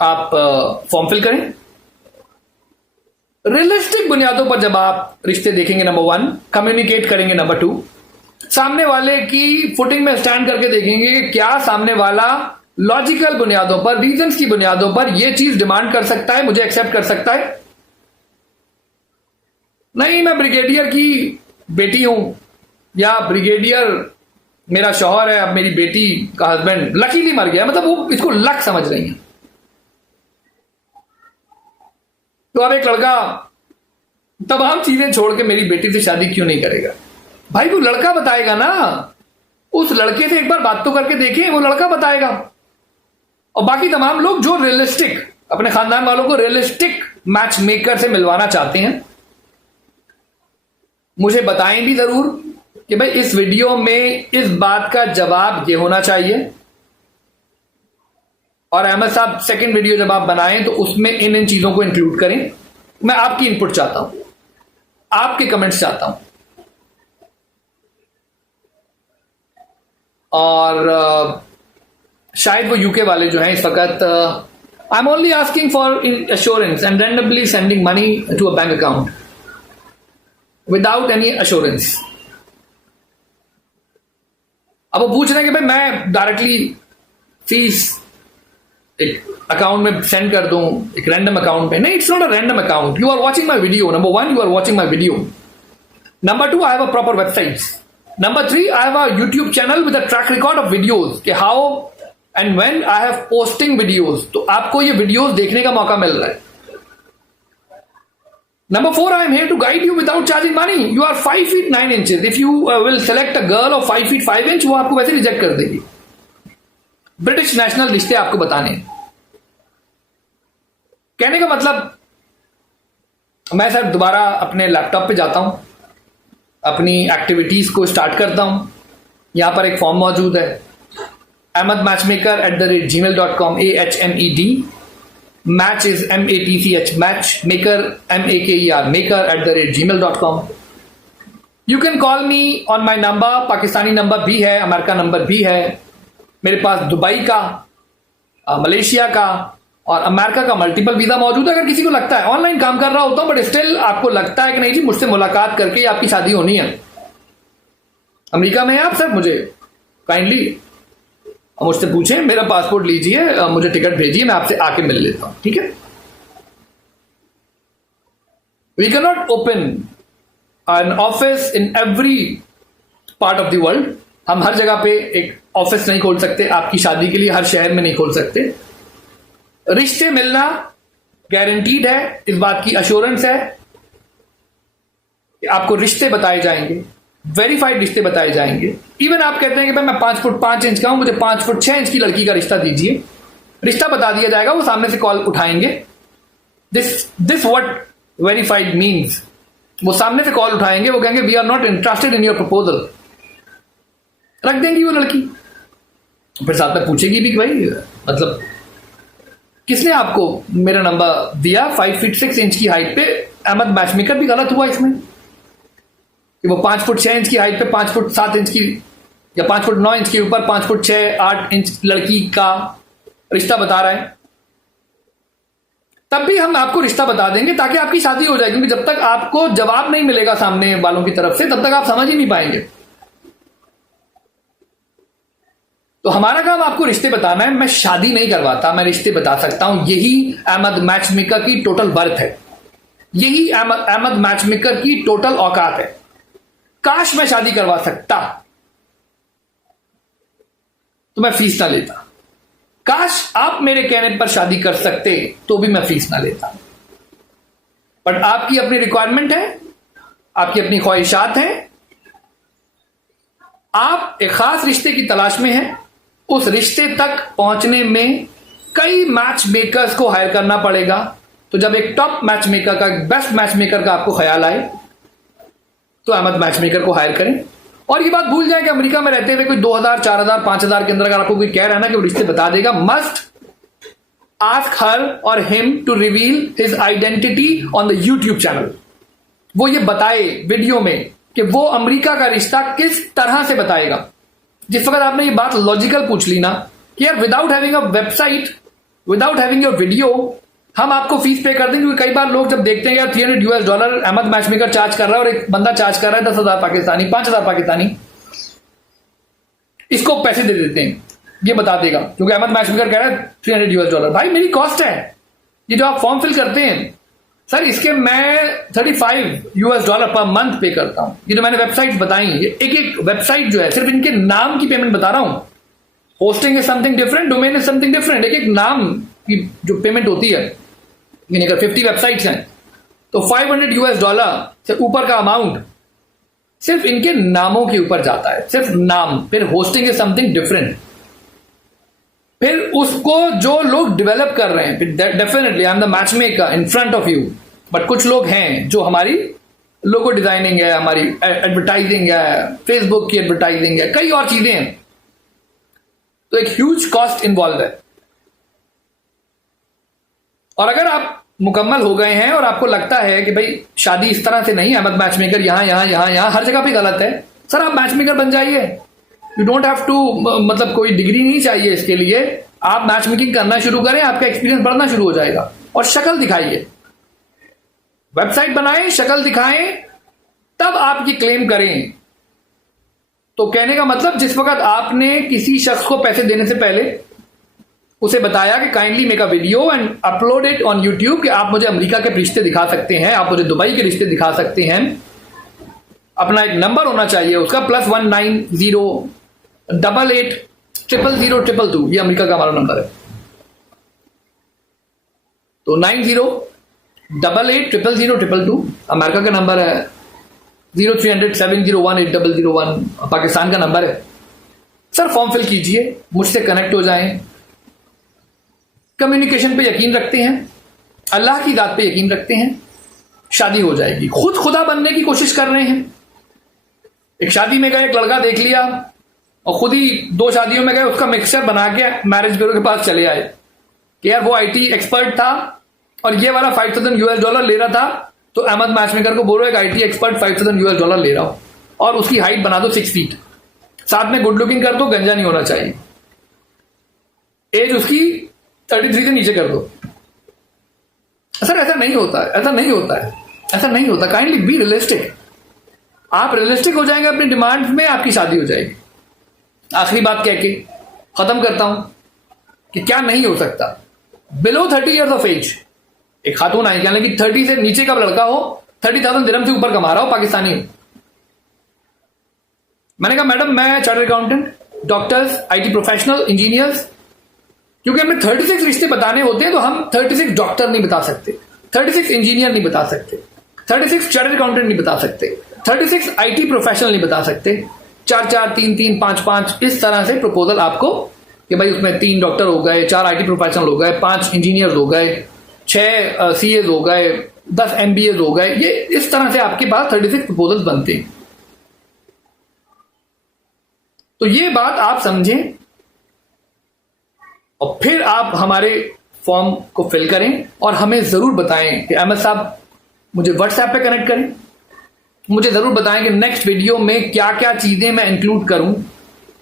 आप फॉर्म फिल करें। रियलिस्टिक बुनियादों पर जब आप रिश्ते देखेंगे, नंबर 1 कम्युनिकेट करेंगे, नंबर 2 सामने वाले की फुटिंग में स्टैंड करके देखेंगे कि क्या सामने वाला लॉजिकल बुनियादों पर, रीजंस की बुनियादों पर यह चीज डिमांड कर सकता है, मुझे एक्सेप्ट कर सकता है। नहीं मैं ब्रिगेडियर की बेटी हूं या ब्रिगेडियर मेरा शौहर है, अब मेरी बेटी का हस्बैंड लकीली मर गया, मतलब वो इसको लक समझ रही है। तो अब एक लड़का तमाम चीजें छोड़ के मेरी बेटी से शादी क्यों नहीं करेगा? भाई वो लड़का बताएगा ना, उस लड़के से एक बार बात तो करके देखें, वो लड़का बताएगा। और बाकी तमाम लोग जो रियलिस्टिक, अपने खानदान वालों को रियलिस्टिक मैच मेकर से मिलवाना चाहते हैं, मुझे बताएं भी जरूर कि भाई इस वीडियो में इस बात का जवाब ये होना चाहिए। और अहमद साहब सेकंड वीडियो जब आप बनाएं तो उसमें इन चीजों को इंक्लूड करें। मैं आपकी इनपुट चाहता हूं, आपके कमेंट्स चाहता हूं। और शायद वो यूके वाले जो हैं इस वक्त, I am only asking for assurance and randomly sending money to a bank account without any assurance. अब वो पूछ रहे हैं कि भाई मैं डायरेक्टली फीस एक अकाउंट में सेंड कर दूं, एक रैंडम अकाउंट में। नहीं, it's not a random account. You are watching my video, number 1 you are watching my video, number 2 I have a proper website, number 3 I have a YouTube channel with a track record of videos कि how and when I have posting videos. तो आपको ये videos देखने का मौका मिल रहा है। Number 4, I am here to guide you without charging money. You are 5 feet 9 inches. If you will select a girl of 5 feet 5 inch, वो आपको वैसे रिजेक्ट कर देगी। ब्रिटिश नेशनल रिश्ते आपको बताने। कहने का मतलब, मैं सर दोबारा अपने लैपटॉप पे जाता हूं, अपनी एक्टिविटीज को स्टार्ट करता हूं। यहां पर एक फॉर्म मौजूद है, ahmedmatchmaker@gmail.com, AHMED, match is MATCH, match maker MAKER, maker@gmail.com। You can call me on my number, Pakistani number भी है, अमेरिका नंबर भी है, मेरे पास दुबई का, मलेशिया का और अमेरिका का मल्टीपल वीजा मौजूद है। अगर किसी को लगता है, ऑनलाइन काम कर रहा होता हूं बट स्टिल आपको लगता है कि नहीं जी मुझसे मुलाकात करके आपकी शादी होनी है, अमेरिका में है आप सर, मुझे काइंडली मुझसे पूछें, मेरा पासपोर्ट लीजिए, मुझे टिकट भेजिए, मैं आपसे आके मिल लेता हूं, ठीक है। We can not open an office in every part of the world. हम हर जगह पे एक ऑफिस नहीं खोल सकते, आपकी शादी के लिए हर शहर में नहीं खोल सकते। रिश्ते मिलना गारंटीड है, इस बात की अश्योरेंस है कि आपको रिश्ते बताए जाएंगे, वेरीफाइड रिश्ते बताए जाएंगे। इवन आप कहते हैं कि भाई मैं 5 फुट 5 इंच का हूं, मुझे 5 फुट 6 इंच की लड़की का रिश्ता दीजिए, रिश्ता बता दिया जाएगा, वो सामने से कॉल उठाएंगे। दिस व्हाट वेरीफाइड मीन्स, वो सामने से कॉल उठाएंगे, वो कहेंगे we are not interested in your proposal, रख देंगी वो लड़की। फिर साथ में पूछेगी भी कि भाई मतलब किसने आपको मेरा नंबर दिया, 5 फीट 6 इंच की हाइट पे। अहमद मैचमेकर भी गलत हुआ इसमें कि वो 5 फुट 6 इंच की हाइट पे 5 फुट 7 इंच की या 5 फुट 9 इंच के ऊपर 5 फुट 6-8 इंच लड़की का रिश्ता बता रहा है। तब भी हम आपको रिश्ता बता देंगे ताकि आपकी शादी हो जाए, क्योंकि जब तक आपको जवाब नहीं मिलेगा सामने वालों की तरफ से तब तक आप समझ ही नहीं पाएंगे। तो हमारा काम आपको रिश्ते बताना है, मैं शादी नहीं करवाता, मैं रिश्ते बता सकता हूं। यही अहमद मैचमेकर की टोटल वर्थ है, यही अहमद मैचमेकर की टोटल औकात है। काश मैं शादी करवा सकता तो मैं फीस ना लेता, काश आप मेरे कहने पर शादी कर सकते तो भी मैं फीस ना लेता। बट आपकी अपनी रिक्वायरमेंट है, आपकी अपनी ख्वाहिशात हैं, आप एक खास रिश्ते की तलाश में हैं। उस रिश्ते तक पहुंचने में कई मैच मेकर्स को हायर करना पड़ेगा। तो जब एक टॉप मैच मेकर का, बेस्ट मैच मेकर का आपको ख्याल आए तो अहमद मैच मेकर को हायर करें। और ये बात भूल जाए कि अमेरिका में रहते हुए कोई 2000, 4000, 5000 के अंदर अगर आपको कोई कह रहा है ना कि वो रिश्ते बता देगा, मस्ट आस्क हर और him to reveal his identity on the YouTube channel. वो ये बताए वीडियो में कि वो अमेरिका का रिश्ता किस तरह से बताएगा। जिस वक्त आपने ये बात लॉजिकल पूछ ली ना कि यार without having a website, without having your video, हम आपको फीस पे कर देंगे। क्योंकि कई बार लोग जब देखते हैं यार $300 अहमद मैचमेकर चार्ज कर रहा है और एक बंदा चार्ज कर रहा है 10,000 पाकिस्तानी, 5,000 पाकिस्तानी, इसको पैसे दे देते हैं, ये बता देगा क्योंकि अहमद मैचमेकर कह रहा है $300। भाई मेरी कॉस्ट है, ये जो आप फॉर्म फिल करते हैं सर, इसके मैं $35 पर मंथ पे करता हूं। ये जो मैंने वेबसाइट बताई, ये एक एक वेबसाइट जो है सिर्फ इनके नाम की पेमेंट बता रहा हूं। Hosting is something different, domain is something different, एक एक नाम की जो पेमेंट होती है। यानी अगर 50 वेबसाइट्स हैं तो $500 से ऊपर का अमाउंट सिर्फ इनके नामों के ऊपर जाता है, सिर्फ नाम। फिर होस्टिंग इज समथिंग डिफरेंट, फिर उसको जो लोग डेवलप कर रहे हैं, definitely I am the match maker in front of you, but कुछ लोग हैं जो हमारी लोगो डिजाइनिंग है, हमारी एडवर्टाइजिंग है, फेसबुक की एडवर्टाइजिंग है, कई और चीजें हैं। तो एक ह्यूज कॉस्ट इन्वॉल्व है। और अगर आप मुकम्मल हो गए हैं और आपको लगता है कि भाई शादी इस तरह से नहीं, अहमद मैच मेकर यहां हर जगह पे गलत है, सर आप मैच मेकर बन जाइए। यू डोंट हैव टू, मतलब कोई डिग्री नहीं चाहिए इसके लिए। आप मैच मेकिंग करना शुरू करें, आपका एक्सपीरियंस बढ़ना शुरू हो जाएगा। और शक्ल दिखाइए, वेबसाइट बनाएं, शक्ल दिखाएं, तब आप ये क्लेम करें। तो कहने का मतलब जिस वक्त आपने किसी शख्स को पैसे देने से पहले उसे बताया कि kindly make a video and upload it on YouTube, कि आप मुझे अमेरिका के रिश्ते दिखा सकते हैं, आप मुझे दुबई के रिश्ते दिखा सकते हैं, अपना एक नंबर होना चाहिए उसका +19088000022, ये अमेरिका का हमारा नंबर है। तो 9088000022 अमेरिका का नंबर है, 030070180001 पाकिस्तान का नंबर है। सर फॉर्म फिल कीजिए, मुझसे कनेक्ट हो जाएं, कम्युनिकेशन पे यकीन रखते हैं, अल्लाह की जात पे यकीन रखते हैं, शादी हो जाएगी। खुद खुदा बनने की कोशिश कर रहे हैं, एक शादी में गए, एक लड़का देख लिया और खुद ही 2 शादियों में गए, उसका मिक्सचर बना के मैरिज ब्यूरो के पास चले आए कि यार वो आईटी एक्सपर्ट था और ये वाला $5,000 ले रहा था, तो अहमद मैचमेकर को बोलो एक आईटी एक्सपर्ट $5,000 ले रहा हो और उसकी हाइट बना दो 6 फीट, साथ में गुड लुकिंग कर दो, गंजा नहीं होना चाहिए, एज उसकी 33 से नीचे कर दो। सर ऐसा नहीं होता है, ऐसा नहीं होता है, ऐसा नहीं होता। Kindly be realistic. आप रियलिस्टिक हो जाएंगे अपनी डिमांड्स में, आपकी शादी हो जाएगी। आखिरी बात कह के खत्म करता हूं कि क्या नहीं हो सकता। बिलो 30 ईयर्स ऑफ एज एक खातून आई, यानी कि 30 से नीचे का लड़का हो, 30,000 दिरहम से ऊपर कमा रहा हो, पाकिस्तानी हो। मैंने कहा मैडम मैं chartered accountant, doctors, IT professional, engineers, क्योंकि हमें 36 रिश्ते बताने होते हैं तो हम 36 डॉक्टर नहीं बता सकते, 36 इंजीनियर नहीं बता सकते, 36 चार्टर्ड अकाउंटेंट नहीं बता सकते, 36 आईटी प्रोफेशनल नहीं बता सकते। 4-4, 3-3, 5-5 इस तरह से प्रपोजल आपको कि भाई उसमें 3 डॉक्टर हो गए, 4 आईटी प्रोफेशनल हो गए, 5 इंजीनियर हो गए, 6 सीए हो गए, 10 एमबीए हो गए, ये इस तरह से आपके पास 36 प्रपोजल बनते हैं। तो ये बात आप समझें और फिर आप हमारे फॉर्म को फिल करें और हमें जरूर बताएं कि अहमद साहब मुझे व्हाट्सएप पे कनेक्ट करें, मुझे जरूर बताएं कि नेक्स्ट वीडियो में क्या क्या चीजें मैं इंक्लूड करूं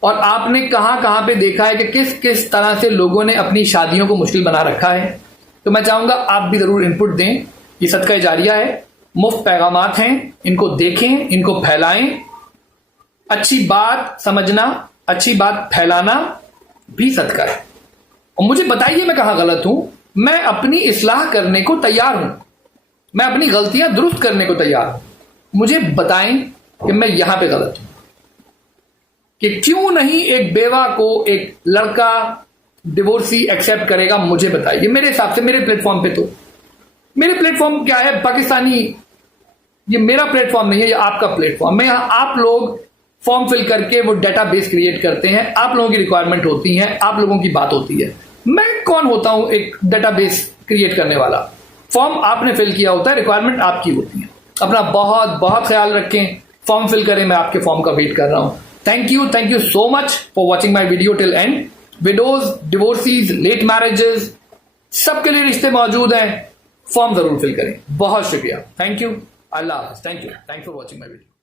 और आपने कहां कहां पे देखा है कि किस किस तरह से लोगों ने अपनी शादियों को मुश्किल बना रखा है। तो मैं चाहूंगा आप भी जरूर इनपुट दें। ये सदका जारिया है, मुफ्त पैगामात हैं, इनको देखें, इनको फैलाएं। अच्छी बात समझना, अच्छी बात फैलाना भी सदका है। और मुझे बताइए मैं कहां गलत हूं, मैं अपनी इस्लाह करने को तैयार हूं, मैं अपनी गलतियां दुरुस्त करने को तैयार हूं। मुझे बताएं कि मैं यहां पे गलत हूं, कि क्यों नहीं एक बेवा को एक लड़का डिवोर्सी एक्सेप्ट करेगा, मुझे बताइए। मेरे हिसाब से मेरे प्लेटफॉर्म पे, तो मेरे प्लेटफॉर्म क्या है, पाकिस्तानी, ये मेरा प्लेटफॉर्म नहीं है, ये आपका प्लेटफॉर्म है। यहां आप लोग फॉर्म फिल करके वो डेटाबेस क्रिएट करते हैं, आप लोगों की रिक्वायरमेंट होती है, आप लोगों की बात होती है। मैं कौन होता हूं एक डेटाबेस क्रिएट करने वाला? फॉर्म आपने फिल किया होता है, रिक्वायरमेंट आपकी होती है। अपना बहुत बहुत ख्याल रखें, फॉर्म फिल करें, मैं आपके फॉर्म का वेट कर रहा हूं। Thank you so much for watching my video till end. Widows, divorcees, late marriages, सबके लिए रिश्ते मौजूद हैं, फॉर्म जरूर फिल करें। बहुत शुक्रिया, thank you, Allah Hafiz, thanks for watching my video.